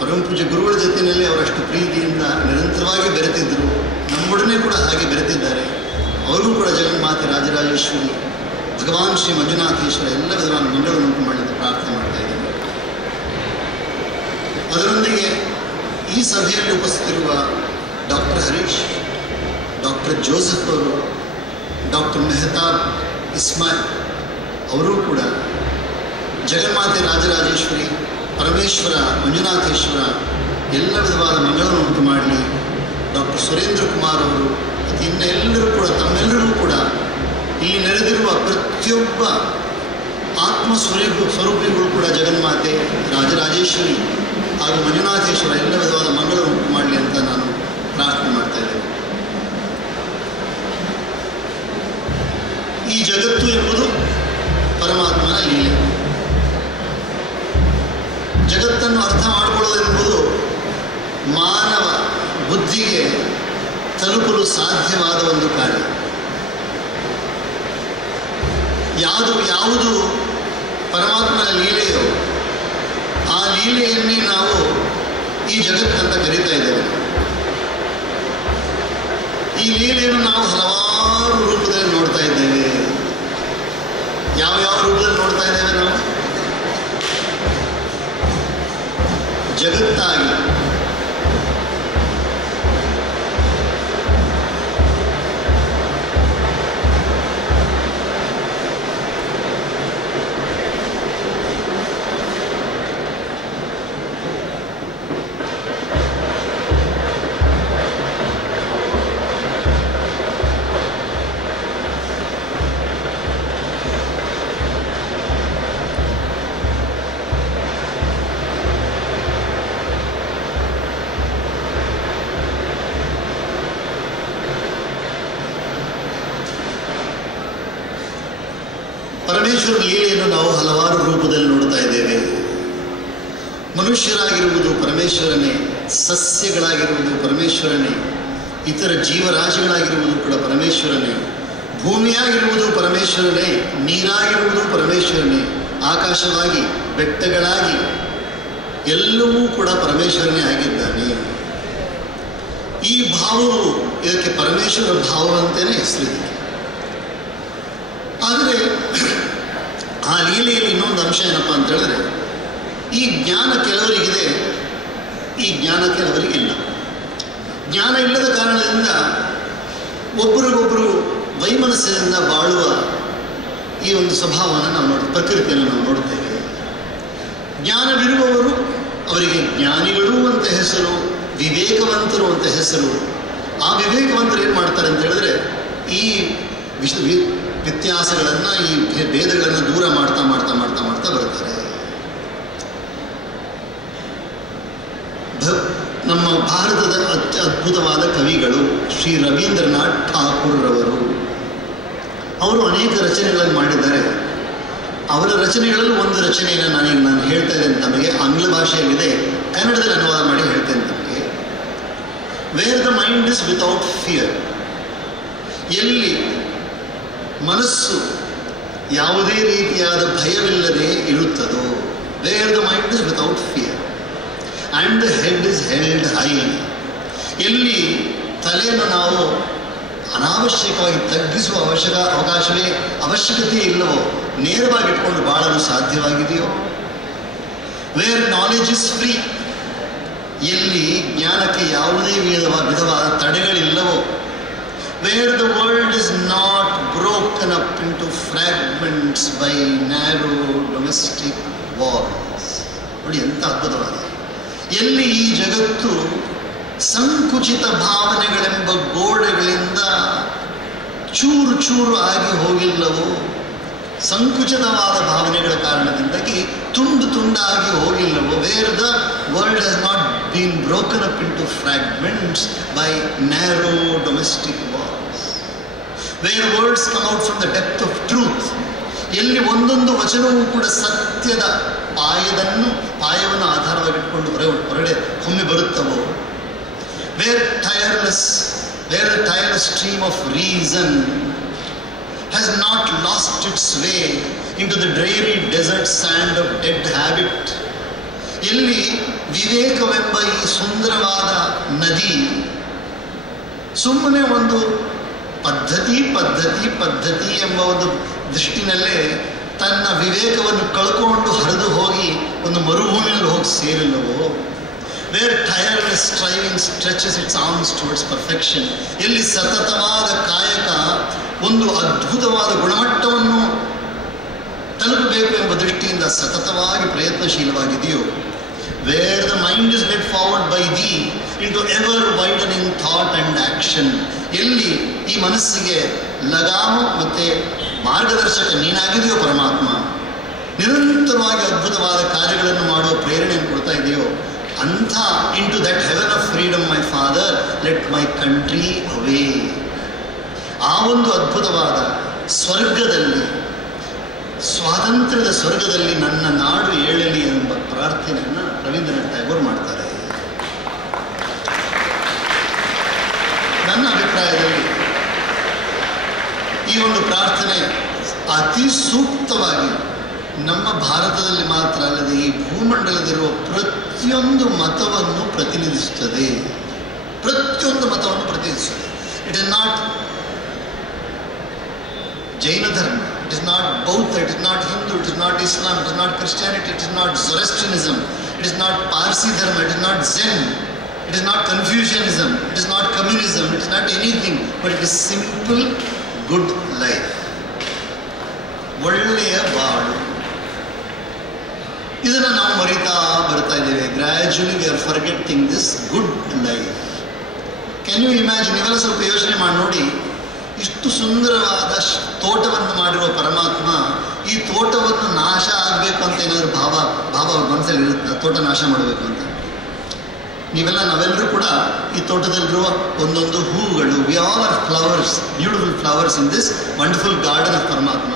ಪರಮಪೂಜ್ಯ ಗುರುಗಳ ಜೊತೆಯಲ್ಲಿ ಅವರಷ್ಟು ಪ್ರೀತಿಯಿಂದ ನಿರಂತರವಾಗಿ ಬೆರೆತಿದ್ದರು. ನಮ್ಮೊಡನೆ ಕೂಡ ಹಾಗೆ ಬೆರೆತಿದ್ದಾರೆ. ಅವರೂ ಕೂಡ ಜಗನ್ಮಾತೆ ರಾಜರಾಜೇಶ್ವರಿ ಭಗವಾನ್ ಶ್ರೀ ಮಂಜುನಾಥೇಶ್ವರ ಎಲ್ಲ ವಿಧವಾದ ಮಂಗಳವನ್ನು ಉಂಟು ಮಾಡಿ ಅಂತ ಪ್ರಾರ್ಥನೆ ಮಾಡ್ತಾ ಇದ್ದೇನೆ. ಅದರೊಂದಿಗೆ ಈ ಸಭೆಯಲ್ಲಿ ಉಪಸ್ಥಿತಿರುವ ಡಾಕ್ಟರ್ ಹರೀಶ್, ಡಾಕ್ಟರ್ ಜೋಸೆಫ್ ಅವರು, ಡಾಕ್ಟರ್ ಮೆಹತಾಬ್ ಇಸ್ಮಾಯಿಲ್ ಅವರೂ ಕೂಡ ಜಗನ್ಮಾತೆ ರಾಜರಾಜೇಶ್ವರಿ ಪರಮೇಶ್ವರ ಮಂಜುನಾಥೇಶ್ವರ ಎಲ್ಲ ವಿಧವಾದ ಮಂಗಳವನ್ನು ಉಂಟು ಮಾಡಲಿ. ಡಾಕ್ಟರ್ ಸುರೇಂದ್ರ ಕುಮಾರ್ ಅವರು ಮತ್ತು ಇನ್ನು ಎಲ್ಲರೂ ಕೂಡ ತಮ್ಮೆಲ್ಲರೂ ಕೂಡ ಇಲ್ಲಿ ನೆರೆದಿರುವ ಪ್ರತಿಯೊಬ್ಬ ಸ್ವರೂಪಿಗಳು ಕೂಡ ಜಗನ್ಮಾತೆ ರಾಜರಾಜೇಶ್ವರಿ ಹಾಗೂ ಮಂಜುನಾಥೇಶ್ವರ ಎಲ್ಲ ವಿಧವಾದ ಮಂಗಳವನ್ನು ಉಂಟು ಮಾಡಲಿ ಅಂತ ನಾನು ಪ್ರಾರ್ಥನೆ ಮಾಡ್ತಾ ಇದ್ದೇನೆ. ಈ ಜಗತ್ತು ಎಂಬುದು ಪರಮಾತ್ಮನ ಲೀಲೆ. ಜಗತ್ತನ್ನು ಅರ್ಥ ಮಾಡಿಕೊಳ್ಳೋದೆಂಬುದು ಮಾನವ ಬುದ್ಧಿಗೆ ತಲುಪಲು ಸಾಧ್ಯವಾದ ಒಂದು ಕಾರ್ಯ. ಯಾವುದು ಪರಮಾತ್ಮನ ಲೀಲೆಯೋ ಆ ಲೀಲೆಯನ್ನೇ ನಾವು ಈ ಜಗತ್ತಂತ ಕರೀತಾ ಇದ್ದೇವೆ. ಈ ಲೀಲೆಯನ್ನು ನಾವು ಹಲವಾರು ರೂಪದಲ್ಲಿ ನೋಡ್ತಾ ಇದ್ದೇವೆ. ಯಾವ ರೂಪದಲ್ಲಿ ನೋಡ್ತಾ ಇದ್ದೇವೆ ನಾವು? ಜಗತ್ತಾಗಿ ಪರಮೇಶ್ವರ ಲೀಲೆಯನ್ನು ನಾವು ಹಲವಾರು ರೂಪದಲ್ಲಿ ನೋಡ್ತಾ ಇದ್ದೇವೆ. ಮನುಷ್ಯರಾಗಿರುವುದು ಪರಮೇಶ್ವರನೇ, ಸಸ್ಯಗಳಾಗಿರುವುದು ಪರಮೇಶ್ವರನೇ, ಇತರ ಜೀವರಾಶಿಗಳಾಗಿರುವುದು ಕೂಡ ಪರಮೇಶ್ವರನೇ, ಭೂಮಿಯಾಗಿರುವುದು ಪರಮೇಶ್ವರನೇ, ನೀರಾಗಿರುವುದು ಪರಮೇಶ್ವರನೇ, ಆಕಾಶವಾಗಿ ಬೆಟ್ಟಗಳಾಗಿ ಎಲ್ಲವೂ ಕೂಡ ಪರಮೇಶ್ವರನೇ ಆಗಿದ್ದಾನೆ. ಈ ಭಾವವು ಇದಕ್ಕೆ ಪರಮೇಶ್ವರ ಭಾವವಂತೆಯೇ ಹೆಸರಿದೆ. ಆದರೆ ಆ ಲೀಲೆಯಲ್ಲಿ ಇನ್ನೊಂದು ಅಂಶ ಏನಪ್ಪ ಅಂತ ಹೇಳಿದ್ರೆ, ಈ ಜ್ಞಾನ ಕೆಲವರಿಗಿದೆ, ಈ ಜ್ಞಾನ ಕೆಲವರಿಗಿಲ್ಲ. ಜ್ಞಾನ ಇಲ್ಲದ ಕಾರಣದಿಂದ ಒಬ್ಬರಿಗೊಬ್ಬರು ವೈಮನಸ್ಸಿನಿಂದ ಬಾಳುವ ಈ ಒಂದು ಸ್ವಭಾವವನ್ನು ನಾವು ಪ್ರಕೃತಿಯನ್ನು ನಾವು ನೋಡುತ್ತೇವೆ. ಜ್ಞಾನವಿರುವವರು ಅವರಿಗೆ ಜ್ಞಾನಿಗಳು ಅಂತ ಹೆಸರು, ವಿವೇಕವಂತರು ಅಂತ ಹೆಸರು. ಆ ವಿವೇಕವಂತರು ಏನು ಮಾಡ್ತಾರೆ ಅಂತ ಹೇಳಿದ್ರೆ, ಈ ವ್ಯತ್ಯಾಸಗಳನ್ನು, ಈ ಭೇದಗಳನ್ನು ದೂರ ಮಾಡ್ತಾ ಮಾಡ್ತಾ ಮಾಡ್ತಾ ಮಾಡ್ತಾ ಬರ್ತಾರೆ. ನಮ್ಮ ಭಾರತದ ಅದ್ಭುತವಾದ ಕವಿಗಳು ಶ್ರೀ ರವೀಂದ್ರನಾಥ್ ಠಾಕೂರ್ರವರು, ಅವರು ಅನೇಕ ರಚನೆಗಳನ್ನು ಮಾಡಿದ್ದಾರೆ. ಅವರ ರಚನೆಗಳಲ್ಲಿ ಒಂದು ರಚನೆಯನ್ನು ನಾನು ಹೇಳ್ತಾ ಇದ್ದೇನೆ ತಮಗೆ. ಆಂಗ್ಲ ಭಾಷೆಯಲ್ಲಿದೆ, ಕನ್ನಡದಲ್ಲಿ ಅನುವಾದ ಮಾಡಿ ಹೇಳ್ತೇನೆ ತಮಗೆ. Where the mind is without fear, ಎಲ್ಲಿ ಮನಸ್ಸು ಯಾವುದೇ ರೀತಿಯಾದ ಭಯವಿಲ್ಲದೆ ಇರುತ್ತದೋ, where the mind is without fear and the head is held high, ಎಲ್ಲಿ ತಲೆಯನ್ನು ನಾವು ಅನಾವಶ್ಯಕವಾಗಿ ತಗ್ಗಿಸುವ ಅವಶ್ಯಕತೆ ಇಲ್ಲವೋ, ನೇರವಾಗಿ ಇಟ್ಕೊಂಡು ಬಾಳಲು ಸಾಧ್ಯವಾಗಿದೆಯೋ, ವೇರ್ ನಾಲೆಜ್ ಇಸ್ ಫ್ರೀ, ಎಲ್ಲಿ ಜ್ಞಾನಕ್ಕೆ ಯಾವುದೇ ವಿಧವಾದ ತಡೆಗಳಿಲ್ಲವೋ, where the world is not broken up into fragments by narrow domestic wars. ನೋಡಿ ಎಂಥ ಅದ್ಭುತವಾದ, ಎಲ್ಲಿ ಈ ಜಗತ್ತು ಸಂಕುಚಿತ ಭಾವನೆಗಳೆಂಬ ಗೋಡೆಗಳಿಂದ ಚೂರು ಚೂರು ಆಗಿ ಹೋಗಿಲ್ಲವೋ, ಸಂಕುಚಿತವಾದ ಭಾವನೆಗಳ ಕಾರಣದಿಂದಾಗಿ ತುಂಡು ತುಂಡಾಗಿ ಹೋಗಿಲ್ಲವೋ, where the world has not been broken up into fragments by narrow domestic wars, where words come out from the depth of truth, ಎಲ್ಲಿ ಒಂದೊಂದು ವಚನವೂ ಕೂಡ ಸತ್ಯದ ಪಾಯವನ್ನು ಆಧಾರವಾಗಿಟ್ಟುಕೊಂಡು ಹೊರಗಡೆ ಹೊಮ್ಮೆ ಬರುತ್ತವೋ, where the tireless stream of reason has not lost its way into the dreary desert sand of dead habit, ಎಲ್ಲಿ ವಿವೇಕವೆಂಬ ಈ ಸುಂದರವಾದ ನದಿ ಸುಮ್ಮನೆ ಒಂದು ಪದ್ಧತಿ ಎಂಬ ಒಂದು ದೃಷ್ಟಿನಲ್ಲೇ ತನ್ನ ವಿವೇಕವನ್ನು ಕಳ್ಕೊಂಡು ಹರಿದು ಹೋಗಿ ಒಂದು ಮರುಭೂಮಿಯಲ್ಲಿ ಹೋಗಿ ಸೇರಿಲ್ಲವೋ, wear tireless striving stretches its arms towards perfection, ಎಲ್ಲಿ ಸತತವಾದ ಕಾಯಕ ಒಂದು ಅದ್ಭುತವಾದ ಗುಣಮಟ್ಟವನ್ನು ತಲುಪಬೇಕು ಎಂಬ ದೃಷ್ಟಿಯಿಂದ ಸತತವಾಗಿ ಪ್ರಯತ್ನಶೀಲವಾಗಿದೆಯೋ, where the mind is led forward by thee into ever widening thought and action, ಎಲ್ಲಿ ಈ ಮನಸ್ಸಿಗೆ ಲಗಾಮು ಮತ್ತು ಮಾರ್ಗದರ್ಶಕ ನೀನಾಗಿದೆಯೋ ಪರಮಾತ್ಮ, ನಿರಂತರವಾಗಿ ಅದ್ಭುತವಾದ ಕಾರ್ಯಗಳನ್ನು ಮಾಡುವ ಪ್ರೇರಣೆಯನ್ನು ಕೊಡ್ತಾ ಇದೆಯೋ, ಅಂಥ into that heaven of freedom my father let my country away, ಆ ಒಂದು ಅದ್ಭುತವಾದ ಸ್ವರ್ಗದಲ್ಲಿ, ಸ್ವಾತಂತ್ರ್ಯದ ಸ್ವರ್ಗದಲ್ಲಿ ನನ್ನ ನಾಡು ಏಳಲಿ ಎಂಬ ಪ್ರಾರ್ಥನೆಯನ್ನು ರವೀಂದ್ರನಾಥ್ ಟ್ಯಾಗೋರ್ ಮಾಡ್ತಾರೆ. ನನ್ನ ಅಭಿಪ್ರಾಯದಲ್ಲಿ ಈ ಒಂದು ಪ್ರಾರ್ಥನೆ ಅತಿ ಸೂಕ್ತವಾಗಿ ನಮ್ಮ ಭಾರತದಲ್ಲಿ ಮಾತ್ರ ಅಲ್ಲದೆ ಈ ಭೂಮಂಡಲದಲ್ಲಿರುವ ಪ್ರತಿಯೊಂದು ಮತವನ್ನು ಪ್ರತಿನಿಧಿಸುತ್ತದೆ. It is not Jaina dharma, it is not Bauddha, it is not Hindu, it is not Islam, it is not Christianity, it is not Zoroastrianism, it is not Parsi dharma, it is not Zen, it is not Confucianism, it is not communism, it is not anything, but it is simple good life, ಒಳ್ಳೆಯ ಬಾಳು. ಇದನ್ನು ನಾವು ಮರಿತಾ ಬರ್ತಾ ಇದ್ದೇವೆ. Gradually we are forgetting this good life. Can you imagine? ನೀವೆಲ್ಲ ಸ್ವಲ್ಪ ಯೋಚನೆ ಮಾಡಿ ನೋಡಿ, ಇಷ್ಟು ಸುಂದರವಾದ ತೋಟವನ್ನು ಮಾಡಿರುವ ಪರಮಾತ್ಮ ಈ ತೋಟವನ್ನು ನಾಶ ಆಗಬೇಕು ಅಂತ ಏನಾದರೂ ಭಾವ ಅವ್ರ ಮನಸ್ಸಲ್ಲಿ ಇರುತ್ತೆ, ತೋಟ ನಾಶ ಮಾಡಬೇಕು ಅಂತ. ನಾವೆಲ್ಲರೂ ಕೂಡ ಈ ತೋಟದಲ್ಲಿರುವ ಒಂದೊಂದು ಹೂವುಗಳು, V all R flowers, beautiful flowers in this wonderful garden of ಪರಮಾತ್ಮ.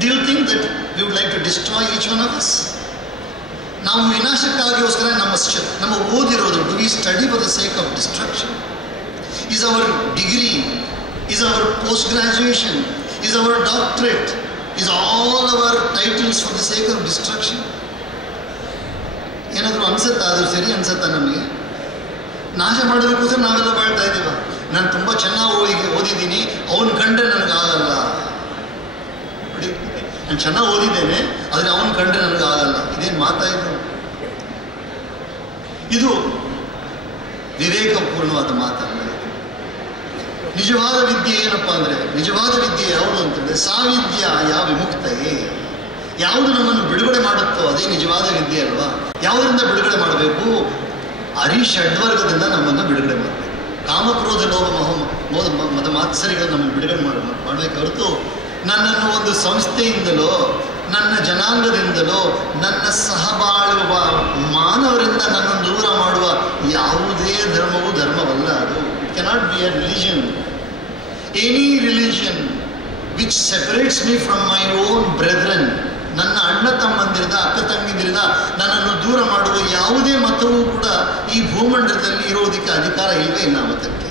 Do you think that we would like to destroy each one of us? ನಾವು ವಿನಾಶಕ್ಕಾಗಿಗೋಸ್ಕರ ನಮ್ಮ ಓದಿರೋದು, do we study for the sake of destruction? Is our degree, is our post graduation, is our doctorate, is all our titles for the sake of destruction? ಏನಾದರೂ ಅನ್ಸುತ್ತಾ? ಅದು ಸರಿ ಅನ್ಸುತ್ತಾ ನಮಗೆ? ನಾಶ ಮಾಡೋದಕ್ಕೋಸ್ಕರ ನಾವೆಲ್ಲ ಬಾಳ್ತಾ ಇದ್ದೀವ. ನಾನು ತುಂಬ ಚೆನ್ನಾಗಿ ಓದಿದ್ದೀನಿ, ಅವನು ಕಂಡ್ರೆ ನನಗಾಗಲ್ಲ. ನೋಡಿ, ನಾನು ಚೆನ್ನಾಗಿ ಓದಿದ್ದೇನೆ, ಆದರೆ ಅವನು ಕಂಡ್ರೆ ನನಗಾಗಲ್ಲ. ಇದೇನು ಮಾತಾಯಿತು? ಇದು ವಿವೇಕಪೂರ್ಣವಾದ ಮಾತಲ್ಲ. ನಿಜವಾದ ವಿದ್ಯೆ ಏನಪ್ಪ ಅಂದರೆ, ನಿಜವಾದ ವಿದ್ಯೆ ಯಾವುದು ಅಂತಂದರೆ ಸಾವಿದ್ಯ ಯಾ ವಿಮುಕ್ತಯೇ. ಯಾವುದು ನಮ್ಮನ್ನು ಬಿಡುಗಡೆ ಮಾಡುತ್ತೋ ಅದೇ ನಿಜವಾದ ವಿದ್ಯೆ ಅಲ್ವಾ? ಯಾವುದರಿಂದ ಬಿಡುಗಡೆ ಮಾಡಬೇಕು? ಅರಿಷಡ್ವರ್ಗದಿಂದ ನಮ್ಮನ್ನು ಬಿಡುಗಡೆ ಮಾಡಬೇಕು. ಕಾಮಕ್ರೋಧ ಲೋಭ ಮದ ಮಾತ್ಸರಿಗಳು ನಮ್ಮನ್ನು ಬಿಡುಗಡೆ ಮಾಡಬೇಕು ಹೊರತು ನನ್ನನ್ನು ಒಂದು ಸಂಸ್ಥೆಯಿಂದಲೋ ನನ್ನ ಜನಾಂಗದಿಂದಲೋ ನನ್ನ ಸಹಬಾಳುವ ಮಾನವರಿಂದ ನನ್ನನ್ನು ದೂರ ಮಾಡುವ ಯಾವುದೇ ಧರ್ಮವೂ ಧರ್ಮವಲ್ಲ. ಅದು it cannot be a religion. Any religion which separates me from my own brethren, ನನ್ನ ಅಣ್ಣ ತಮ್ಮಂದಿರದ ಅಕ್ಕ ತಂಗಿಂದಿರಿಂದ ನನ್ನನ್ನು ದೂರ ಮಾಡುವ ಯಾವುದೇ ಮತವೂ ಕೂಡ ಈ ಭೂಮಂಡಲದಲ್ಲಿ ಇರೋದಕ್ಕೆ ಅಧಿಕಾರ ಇಲ್ಲವೇ ಇಲ್ಲ. ಮತಕ್ಕೆ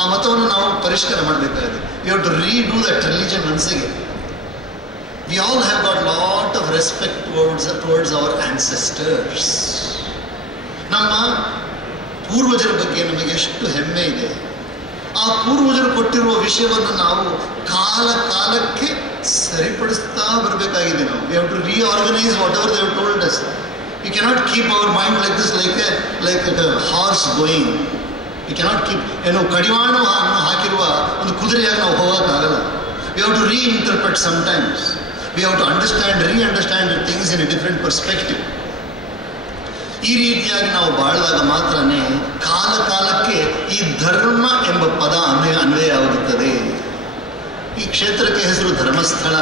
ಆ ಮತವನ್ನು ನಾವು ಪರಿಷ್ಕಾರ ಮಾಡಬೇಕಾಗಿದೆ. We have to redo that religion once again. We all have got lot of respect towards our ancestors. ನಮ್ಮ ಪೂರ್ವಜರ ಬಗ್ಗೆ ನಮಗೆ ಎಷ್ಟು ಹೆಮ್ಮೆ ಇದೆ. ಆ ಪೂರ್ವಜರು ಕೊಟ್ಟಿರುವ ವಿಷಯವನ್ನು ನಾವು ಕಾಲ ಕಾಲಕ್ಕೆ ಸರಿಪಡಿಸ್ತಾ ಬರಬೇಕಾಗಿದೆ. ನಾವು we have to reorganise whatever they have told us. We cannot keep our mind like this, like horse going. We cannot keep ಕಡಿವಾಣ ಹಾಕಿರುವ ಒಂದು ಕುದುರೆಯಾಗಿ ನಾವು ಹೋಗೋಕ್ಕಾಗಲ್ಲ. We have to reinterpret sometimes. We have to reunderstand things in a different perspective. ಈ ರೀತಿಯಾಗಿ ನಾವು ಬಾಳಿದಾಗ ಮಾತ್ರನೇ ಕಾಲ ಕಾಲಕ್ಕೆ ಈ ಧರ್ಮ ಎಂಬ ಪದ ಅನ್ವಯವಾಗುತ್ತದೆ. ಈ ಕ್ಷೇತ್ರಕ್ಕೆ ಹೆಸರು ಧರ್ಮಸ್ಥಳ.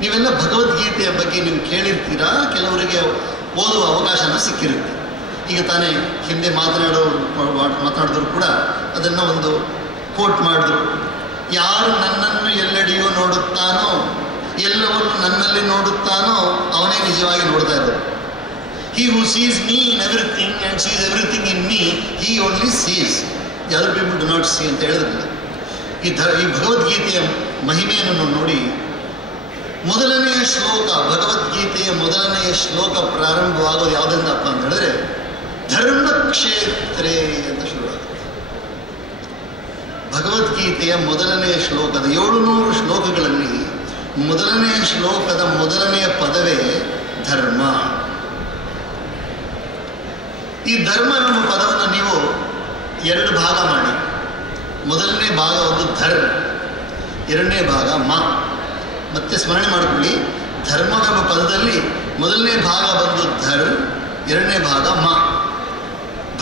ನೀವೆಲ್ಲ ಭಗವದ್ಗೀತೆಯ ಬಗ್ಗೆ ನೀವು ಕೇಳಿರ್ತೀರಾ, ಕೆಲವರಿಗೆ ಓದುವ ಅವಕಾಶನ ಸಿಕ್ಕಿರುತ್ತೆ. ಈಗ ತಾನೇ ಹಿಂದೆ ಮಾತನಾಡಿದ್ರು ಕೂಡ ಅದನ್ನು ಒಂದು ಕೋಟ್ ಮಾಡಿದ್ರು. ಯಾರು ನನ್ನನ್ನು ಎಲ್ಲೆಡೆಯೂ ನೋಡುತ್ತಾನೋ, ಎಲ್ಲವನ್ನು ನನ್ನಲ್ಲಿ ನೋಡುತ್ತಾನೋ ಅವನೇ ನಿಜವಾಗಿ ನೋಡ್ತಾ ಇರೋದು. He who sees me in everything and sees everything in me, he only sees. The other people do not see ಅಂತ ಹೇಳಿದ್ರಲ್ಲ. ಈ ಭಗವದ್ಗೀತೆಯ ಮಹಿಮೆಯನ್ನು ನೋಡಿ, ಮೊದಲನೆಯ ಶ್ಲೋಕ, ಭಗವದ್ಗೀತೆಯ ಮೊದಲನೆಯ ಶ್ಲೋಕ ಪ್ರಾರಂಭವಾಗೋದು ಯಾವುದರಿಂದಪ್ಪ ಅಂತ ಹೇಳಿದ್ರೆ ಧರ್ಮಕ್ಷೇತ್ರೇ ಅಂತ ಶುರುವಾಗುತ್ತೆ. ಭಗವದ್ಗೀತೆಯ ಮೊದಲನೆಯ ಶ್ಲೋಕದ 700 ಶ್ಲೋಕಗಳಲ್ಲಿ ಮೊದಲನೆಯ ಶ್ಲೋಕದ ಮೊದಲನೆಯ ಪದವೇ ಧರ್ಮ. ಈ ಧರ್ಮ ಎಂಬ ಪದವನ್ನು ನೀವು 2 ಭಾಗ ಮಾಡಿ. ಮೊದಲನೇ ಭಾಗ ಒಂದು ಧರ್, ಎರಡನೇ ಭಾಗ ಮ. ಮತ್ತೆ ಸ್ಮರಣೆ ಮಾಡಿಕೊಳ್ಳಿ, ಧರ್ಮವೆಂಬ ಪದದಲ್ಲಿ ಮೊದಲನೇ ಭಾಗ ಬಂದು ಧರ್, ಎರಡನೇ ಭಾಗ ಮ.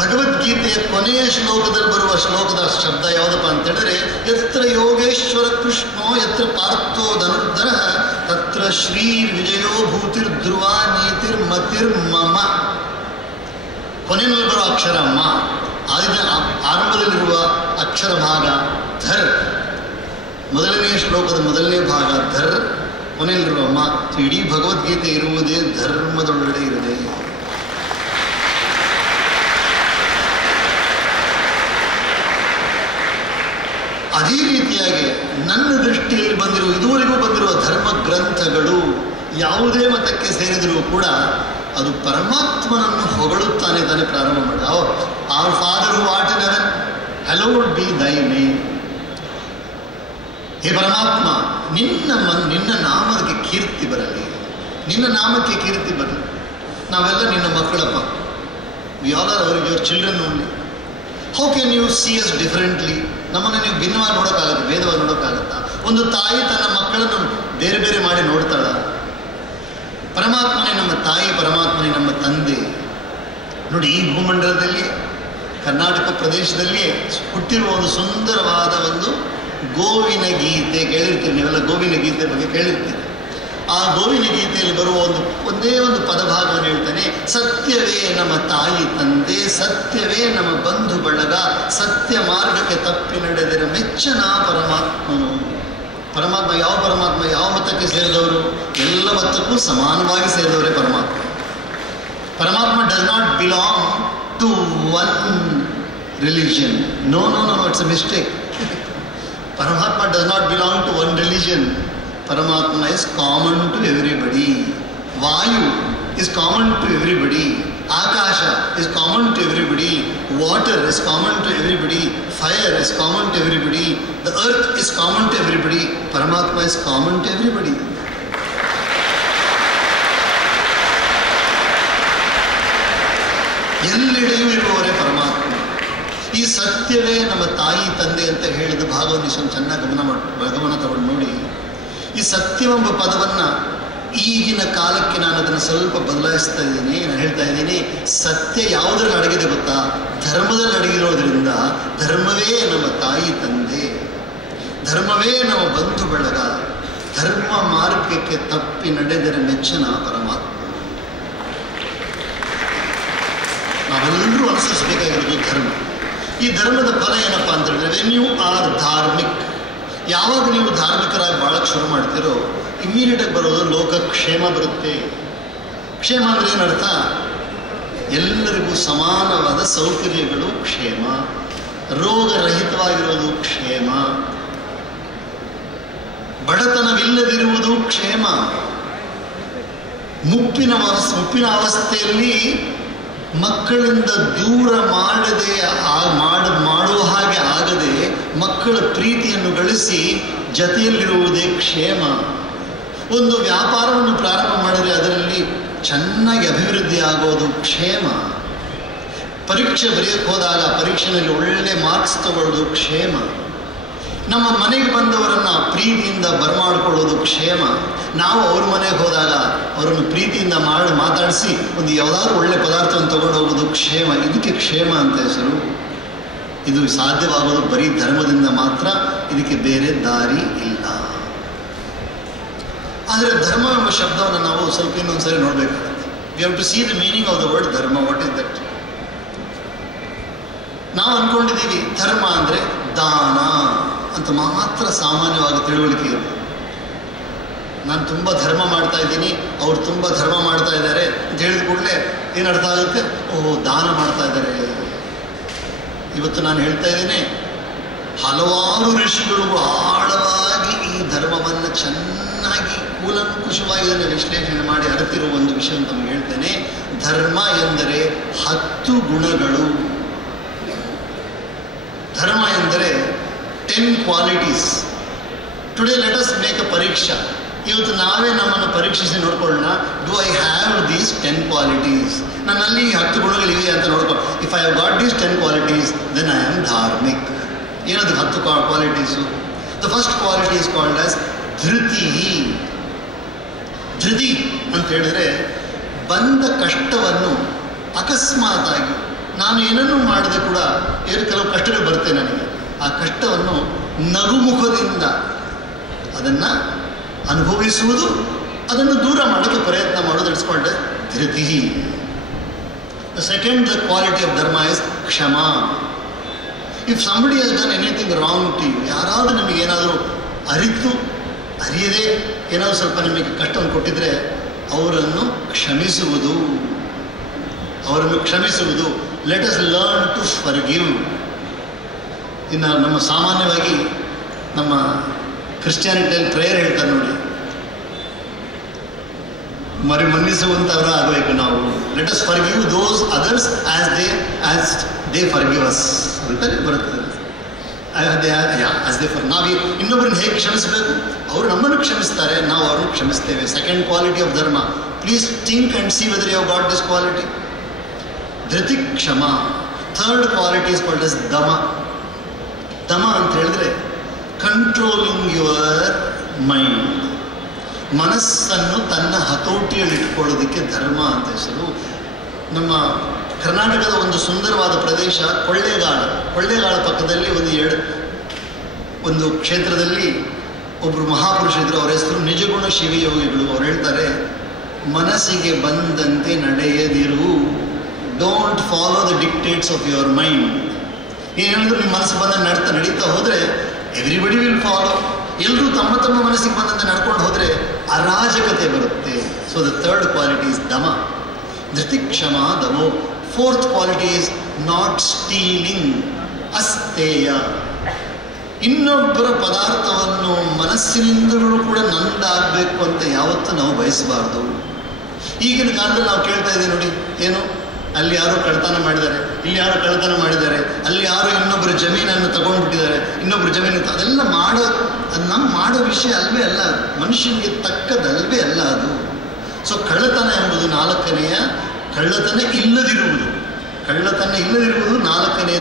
ಭಗವದ್ಗೀತೆಯ ಕೊನೆಯ ಶ್ಲೋಕದಲ್ಲಿ ಬರುವ ಶ್ಲೋಕದ ಶಬ್ದ ಯಾವುದಪ್ಪ ಅಂತ ಹೇಳಿದ್ರೆ ಯತ್ರ ಯೋಗೇಶ್ವರ ಕೃಷ್ಣೋ ಯತ್ರ ಪಾರ್ಥೋ ಧನುರ್ಧರ ತತ್ರ ಶ್ರೀ ವಿಜಯೋ ಭೂತಿರ್ ಧ್ರುವ ನೀತಿರ್ ಮತಿರ್ ಮಮ. ಕೊನೆಯಲ್ಲಿ ಬರುವ ಅಕ್ಷರ ಮ, ಆರಂಭದಲ್ಲಿರುವ ಅಕ್ಷರ ಭಾಗ ಧರ್. ಮೊದಲನೆಯ ಶ್ಲೋಕದ ಮೊದಲನೇ ಭಾಗ ಧರ್, ಕೊನೆಯಲ್ಲಿರುವ ಮ. ಇಡೀ ಭಗವದ್ಗೀತೆ ಇರುವುದೇ ಧರ್ಮದೊಳಗಡೆ ಇರುತ್ತದೆ. ಅದೇ ರೀತಿಯಾಗಿ ನನ್ನ ದೃಷ್ಟಿಯಲ್ಲಿ ಇದುವರೆಗೂ ಬಂದಿರುವ ಧರ್ಮ ಗ್ರಂಥಗಳು ಯಾವುದೇ ಮತಕ್ಕೆ ಸೇರಿದರೂ ಕೂಡ ಅದು ಪರಮಾತ್ಮನನ್ನು ಹೊಗಳುತ್ತಾನೆ ತಾನೇ ಪ್ರಾರಂಭ ಮಾಡಿ. Our father who art in heaven, hallowed be thy name. ಹೇ ಪರಮಾತ್ಮ, ನಿನ್ನ ನಾಮಕ್ಕೆ ಕೀರ್ತಿ ಬರಲಿ, ನಿನ್ನ ನಾಮಕ್ಕೆ ಕೀರ್ತಿ ಬರಲಿ. ನಾವೆಲ್ಲ ನಿನ್ನ ಮಕ್ಕಳಪ್ಪ. We all are your children only. How can you see us differently? ನಮ್ಮನ್ನು ನೀವು ಭಿನ್ನವಾಗಿ ನೋಡೋಕ್ಕಾಗತ್ತೆ, ಭೇದವಾಗಿ ನೋಡೋಕ್ಕಾಗತ್ತಾ? ಒಂದು ತಾಯಿ ತನ್ನ ಮಕ್ಕಳನ್ನು ಬೇರೆ ಬೇರೆ ಮಾಡಿ ನೋಡ್ತಾಳ? ಪರಮಾತ್ಮನೇ ನಮ್ಮ ತಾಯಿ, ಪರಮಾತ್ಮನೇ ನಮ್ಮ ತಂದೆ. ನೋಡಿ, ಈ ಭೂಮಂಡಲದಲ್ಲಿ ಕರ್ನಾಟಕ ಪ್ರದೇಶದಲ್ಲಿ ಹುಟ್ಟಿರುವ ಒಂದು ಸುಂದರವಾದ ಒಂದು ಗೋವಿನ ಗೀತೆ ಕೇಳಿರ್ತೀರಿ. ನೀವೆಲ್ಲ ಗೋವಿನ ಗೀತೆ ಬಗ್ಗೆ ಕೇಳಿರ್ತೀರಿ. ಆ ಗೋವಿನ ಗೀತೆಯಲ್ಲಿ ಬರುವ ಒಂದೇ ಒಂದು ಪದಭಾಗವನ್ನು ಹೇಳ್ತಾನೆ, ಸತ್ಯವೇ ನಮ್ಮ ತಾಯಿ ತಂದೆ, ಸತ್ಯವೇ ನಮ್ಮ ಬಂಧು ಬಳಗ, ಸತ್ಯ ಮಾರ್ಗಕ್ಕೆ ತಪ್ಪಿ ನಡೆದರೆ ಮೆಚ್ಚನ ಪರಮಾತ್ಮನು. ಪರಮಾತ್ಮ ಯಾವ ಮತಕ್ಕೆ ಸೇರಿದವರು? ಎಲ್ಲ ಮತಕ್ಕೂ ಸಮಾನವಾಗಿ ಸೇರಿದವರೇ ಪರಮಾತ್ಮ. Paramatma does not belong to one religion. No, it's a mistake. Paramatma does not belong to one religion. Paramatma is common to everybody. Vayu is common to everybody. Akasha is common to everybody. Water is common to everybody. Fire is common to everybody. The earth is common to everybody. Paramatma is common to everybody. ಎಲ್ಲೆಡೆಯೂ ಇರುವವರೇ ಪರಮಾತ್ಮ. ಈ ಸತ್ಯವೇ ನಮ್ಮ ತಾಯಿ ತಂದೆ ಅಂತ ಹೇಳಿದ ಭಾಗವನ್ನು ಸ್ವಲ್ಪ ಚೆನ್ನಾಗಿ ಗಮನ ತಗೊಂಡು ನೋಡಿ. ಈ ಸತ್ಯವೆಂಬ ಪದವನ್ನು ಈಗಿನ ಕಾಲಕ್ಕೆ ನಾನು ಅದನ್ನು ಸ್ವಲ್ಪ ಬದಲಾಯಿಸ್ತಾ ಇದ್ದೀನಿ. ನಾನು ಹೇಳ್ತಾ ಇದ್ದೀನಿ, ಸತ್ಯ ಯಾವುದರಲ್ಲಿ ಅಡಗಿದೆ ಗೊತ್ತಾ? ಧರ್ಮದಲ್ಲಿ ಅಡಗಿರೋದ್ರಿಂದ ಧರ್ಮವೇ ನಮ್ಮ ತಾಯಿ ತಂದೆ, ಧರ್ಮವೇ ನಮ್ಮ ಬಂಧು ಬಳಗ. ಧರ್ಮ ಮಾರ್ಗಕ್ಕೆ ತಪ್ಪಿ ನಡೆದರೆ ಮೆಚ್ಚನ ಪರಮಾತ್ಮ. ನಾವೆಲ್ಲರೂ ಅನುಸರಿಸಬೇಕಾಗಿರೋದು ಧರ್ಮ. ಈ ಧರ್ಮದ ಫಲ ಏನಪ್ಪ ಅಂತ ಹೇಳಿದ್ರೆ, ವೆನ್ ಯು ಆರ್ ಧಾರ್ಮಿಕ್, ಯಾವಾಗ ನೀವು ಧಾರ್ಮಿಕರಾಗಿ ಬಾಳಕ್ಕೆ ಶುರು ಮಾಡ್ತೀರೋ ಇಮ್ಮಿಡಿಯೇಟಾಗಿ ಬರೋದು ಲೋಕಕ್ಷೇಮ ಬರುತ್ತೆ. ಕ್ಷೇಮ ಅಂದರೆ ಏನರ್ಥ? ಎಲ್ಲರಿಗೂ ಸಮಾನವಾದ ಸೌಕರ್ಯಗಳು ಕ್ಷೇಮ, ರೋಗರಹಿತವಾಗಿರುವುದು ಕ್ಷೇಮ, ಬಡತನವಿಲ್ಲದಿರುವುದು ಕ್ಷೇಮ, ಮುಪ್ಪಿನ ಅವಸ್ಥೆಯಲ್ಲಿ ಮಕ್ಕಳಿಂದ ದೂರ ಮಾಡುವ ಹಾಗೆ ಆಗದೆ ಮಕ್ಕಳ ಪ್ರೀತಿಯನ್ನು ಗಳಿಸಿ ಜತೆಯಲ್ಲಿರುವುದೇ ಕ್ಷೇಮ. ಒಂದು ವ್ಯಾಪಾರವನ್ನು ಪ್ರಾರಂಭ ಮಾಡಿದರೆ ಅದರಲ್ಲಿ ಚೆನ್ನಾಗಿ ಅಭಿವೃದ್ಧಿ ಆಗೋದು ಕ್ಷೇಮ. ಪರೀಕ್ಷೆ ಬರೆಯೋಕ್ಕೆ ಹೋದಾಗ ಪರೀಕ್ಷೆಯಲ್ಲಿ ಒಳ್ಳೆ ಮಾರ್ಕ್ಸ್ ತಗೊಳ್ಳೋದು ಕ್ಷೇಮ. ನಮ್ಮ ಮನೆಗೆ ಬಂದವರನ್ನು ಪ್ರೀತಿಯಿಂದ ಬರಮಾಡಿಕೊಳ್ಳೋದು ಕ್ಷೇಮ. ನಾವು ಅವ್ರ ಮನೆಗೆ ಹೋದಾಗ ಅವರನ್ನು ಪ್ರೀತಿಯಿಂದ ಮಾತಾಡಿಸಿ ಒಂದು ಯಾವುದಾದ್ರೂ ಒಳ್ಳೆ ಪದಾರ್ಥವನ್ನು ತಗೊಂಡು ಹೋಗೋದು ಕ್ಷೇಮ. ಇದಕ್ಕೆ ಕ್ಷೇಮ ಅಂತ ಹೆಸರು. ಇದು ಸಾಧ್ಯವಾಗೋದು ಬರೀ ಧರ್ಮದಿಂದ ಮಾತ್ರ, ಇದಕ್ಕೆ ಬೇರೆ ದಾರಿ ಇಲ್ಲ. ಆದರೆ ಧರ್ಮ ಎಂಬ ಶಬ್ದವನ್ನು ನಾವು ಸ್ವಲ್ಪ ಇನ್ನೊಂದ್ಸರಿ ನೋಡಬೇಕಾಗುತ್ತೆ. We have to see the meaning of the word dharma. What is that? ನಾವು ಅಂದ್ಕೊಂಡಿದ್ದೀವಿ ಧರ್ಮ ಅಂದರೆ ದಾನ ಅಂತ ಮಾತ್ರ ಸಾಮಾನ್ಯವಾಗಿ ತಿಳುವಳಿಕೆ ಇರುತ್ತೆ. ನಾನು ತುಂಬ ಧರ್ಮ ಮಾಡ್ತಾ ಇದ್ದೀನಿ, ಅವ್ರು ತುಂಬ ಧರ್ಮ ಮಾಡ್ತಾ ಇದ್ದಾರೆ ಅಂತ ಹೇಳಿದ ಕೂಡಲೇ ಏನು ಅರ್ಥ ಆಗುತ್ತೆ? ಓಹೋ, ದಾನ ಮಾಡ್ತಾ ಇದ್ದಾರೆ. ಇವತ್ತು ನಾನು ಹೇಳ್ತಾ ಇದ್ದೇನೆ, ಹಲವಾರು ಋಷಿಗಳು ಆಳವಾಗಿ ಈ ಧರ್ಮವನ್ನು ಚೆನ್ನಾಗಿ ಕೂಲಂಕುಷವಾಗಿ ಇದನ್ನು ವಿಶ್ಲೇಷಣೆ ಮಾಡಿ ಅರಿತಿರುವ ಒಂದು ವಿಷಯ ಅಂತ ನಮ್ಗೆ ಹೇಳ್ತೇನೆ. ಧರ್ಮ ಎಂದರೆ 10 ಗುಣಗಳು. ಧರ್ಮ ಎಂದರೆ 10 qualities. Today let us make a pariksha. ಇವತ್ತು ನಾವೇ ನಮ್ಮನ್ನು ಪರೀಕ್ಷಿಸಿ ನೋಡ್ಕೊಳ್ಳೋಣ. Do I have these 10 qualities? ನನ್ನಲ್ಲಿ 10 ಗುಣಗಳಿವೆ ಅಂತ ನೋಡ್ಕೊಂಡು, if I have got these 10 qualities then I am dharmik. ಏನದು 10 qualities? The first quality is called as dhriti. ಧೃತಿ ಅಂತ ಹೇಳಿದ್ರೆ, ಬಂದ ಕಷ್ಟವನ್ನು ಅಕಸ್ಮಾತಾಗಿ ನಾನು ಏನನ್ನೂ ಮಾಡದೆ ಕೂಡ ಕೆಲವು ಕಷ್ಟಗಳು ಬರುತ್ತೆ ನನಗೆ, ಆ ಕಷ್ಟವನ್ನು ನಗುಮುಖದಿಂದ ಅದನ್ನು ಅನುಭವಿಸುವುದು, ಅದನ್ನು ದೂರ ಮಾಡೋಕ್ಕೆ ಪ್ರಯತ್ನ ಮಾಡೋದು. It's called dhriti. The second quality of dharma is kshama. If somebody has done anything wrong to you, ಯಾರಾದರೂ ನಿಮಗೆ ಏನಾದರೂ ಅರಿಯದೇ ಏನಾದರೂ ಸ್ವಲ್ಪ ನಿಮಗೆ ಕಷ್ಟವನ್ನು ಕೊಟ್ಟಿದ್ರೆ ಅವರನ್ನು ಕ್ಷಮಿಸುವುದು. Let us learn to forgive. ಇನ್ನು ನಮ್ಮ ಸಾಮಾನ್ಯವಾಗಿ ನಮ್ಮ ಕ್ರಿಶ್ಚಿಯಾನಿಟಿಯಲ್ಲಿ ಪ್ರೇಯರ್ ಹೇಳ್ತಾರೆ ನೋಡಿ, ಮನ್ನಿಸುವಂಥವ್ರು ಆಗಬೇಕು ನಾವು. Let us forgive those others as they forgive us ಅಂತಲೇ ಬರುತ್ತದೆ. ನಾವು ಇನ್ನೊಬ್ಬರನ್ನ ಹೇಗೆ ಕ್ಷಮಿಸಬೇಕು, ಅವರು ನಮ್ಮನ್ನು ಕ್ಷಮಿಸ್ತಾರೆ, ನಾವು ಅವ್ರನ್ನ ಕ್ಷಮಿಸ್ತೇವೆ. Second quality of dharma. Please think and see whether you have got this quality. Dhriti, kshama. Third quality is called as dama. ದಮ ಅಂತ ಹೇಳಿದ್ರೆ ಕಂಟ್ರೋಲಿಂಗ್ ಯುವರ್ ಮೈಂಡ್. ಮನಸ್ಸನ್ನು ತನ್ನ ಹತೋಟಿಯಲ್ಲಿಟ್ಕೊಳ್ಳೋದಕ್ಕೆ ಧರ್ಮ ಅಂತ ಹೆಸರು. ನಮ್ಮ ಕರ್ನಾಟಕದ ಒಂದು ಸುಂದರವಾದ ಪ್ರದೇಶ ಕೊಳ್ಳೇಗಾಲ ಪಕ್ಕದಲ್ಲಿ ಒಂದು ಕ್ಷೇತ್ರದಲ್ಲಿ ಒಬ್ಬರು ಮಹಾಪುರುಷರಿದ್ದರು. ಅವರ ಹೆಸರು ನಿಜಗುಣ ಶಿವಯೋಗಿಗಳು. ಅವ್ರು ಹೇಳ್ತಾರೆ, ಮನಸ್ಸಿಗೆ ಬಂದಂತೆ ನಡೆಯದಿರು. Don't follow the dictates of your mind. ಏನು ಹೇಳಿದ್ರು, ನಿಮ್ಮ ಮನಸ್ಸು ಬಂದ ನಡೀತಾ ಹೋದರೆ ಎವ್ರಿಬಡಿ ವಿಲ್ ಫಾಲೋ. ಎಲ್ಲರೂ ತಮ್ಮ ತಮ್ಮ ಮನಸ್ಸಿಗೆ ಬಂದಂತೆ ನಡ್ಕೊಂಡು ಹೋದರೆ ಅರಾಜಕತೆ ಬರುತ್ತೆ. So the third quality is dama, dhriti kshama ದಮೋ. Fourth quality is not stealing, asteya. ಇನ್ನೊಬ್ಬರ ಪದಾರ್ಥವನ್ನು ಮನಸ್ಸಿನಿಂದಲೂ ಕೂಡ ನಂದಾಗಬೇಕು ಅಂತ ಯಾವತ್ತೂ ನಾವು ಬಯಸಬಾರ್ದು. ಈಗಿನ ಕಾಲದಲ್ಲಿ ನಾವು ಕೇಳ್ತಾ ಇದ್ದೀವಿ ನೋಡಿ, ಏನು ಅಲ್ಲಿ ಯಾರೋ ಕಳ್ತನ ಮಾಡಿದ್ದಾರೆ, ಇಲ್ಲಿ ಯಾರೋ ಕಳ್ತನ ಮಾಡಿದ್ದಾರೆ, ಅಲ್ಲಿ ಯಾರೋ ಇನ್ನೊಬ್ಬರ ಜಮೀನನ್ನು ತಗೊಂಡ್ಬಿಟ್ಟಿದ್ದಾರೆ, ಇನ್ನೊಬ್ಬರ ಜಮೀನು ಅದೆಲ್ಲ ಅದು ನಮ್ಮ ಮಾಡೋ ವಿಷಯ ಅಲ್ವೇ ಅಲ್ಲ, ಮನುಷ್ಯನಿಗೆ ತಕ್ಕದಲ್ವೇ ಅಲ್ಲ ಅದು. ಸೊ ಕಳ್ಳತನ ಎಂಬುದು ನಾಲ್ಕನೆಯ, ಕಳ್ಳತನ ಇಲ್ಲದಿರುವುದು 4ನೆಯ.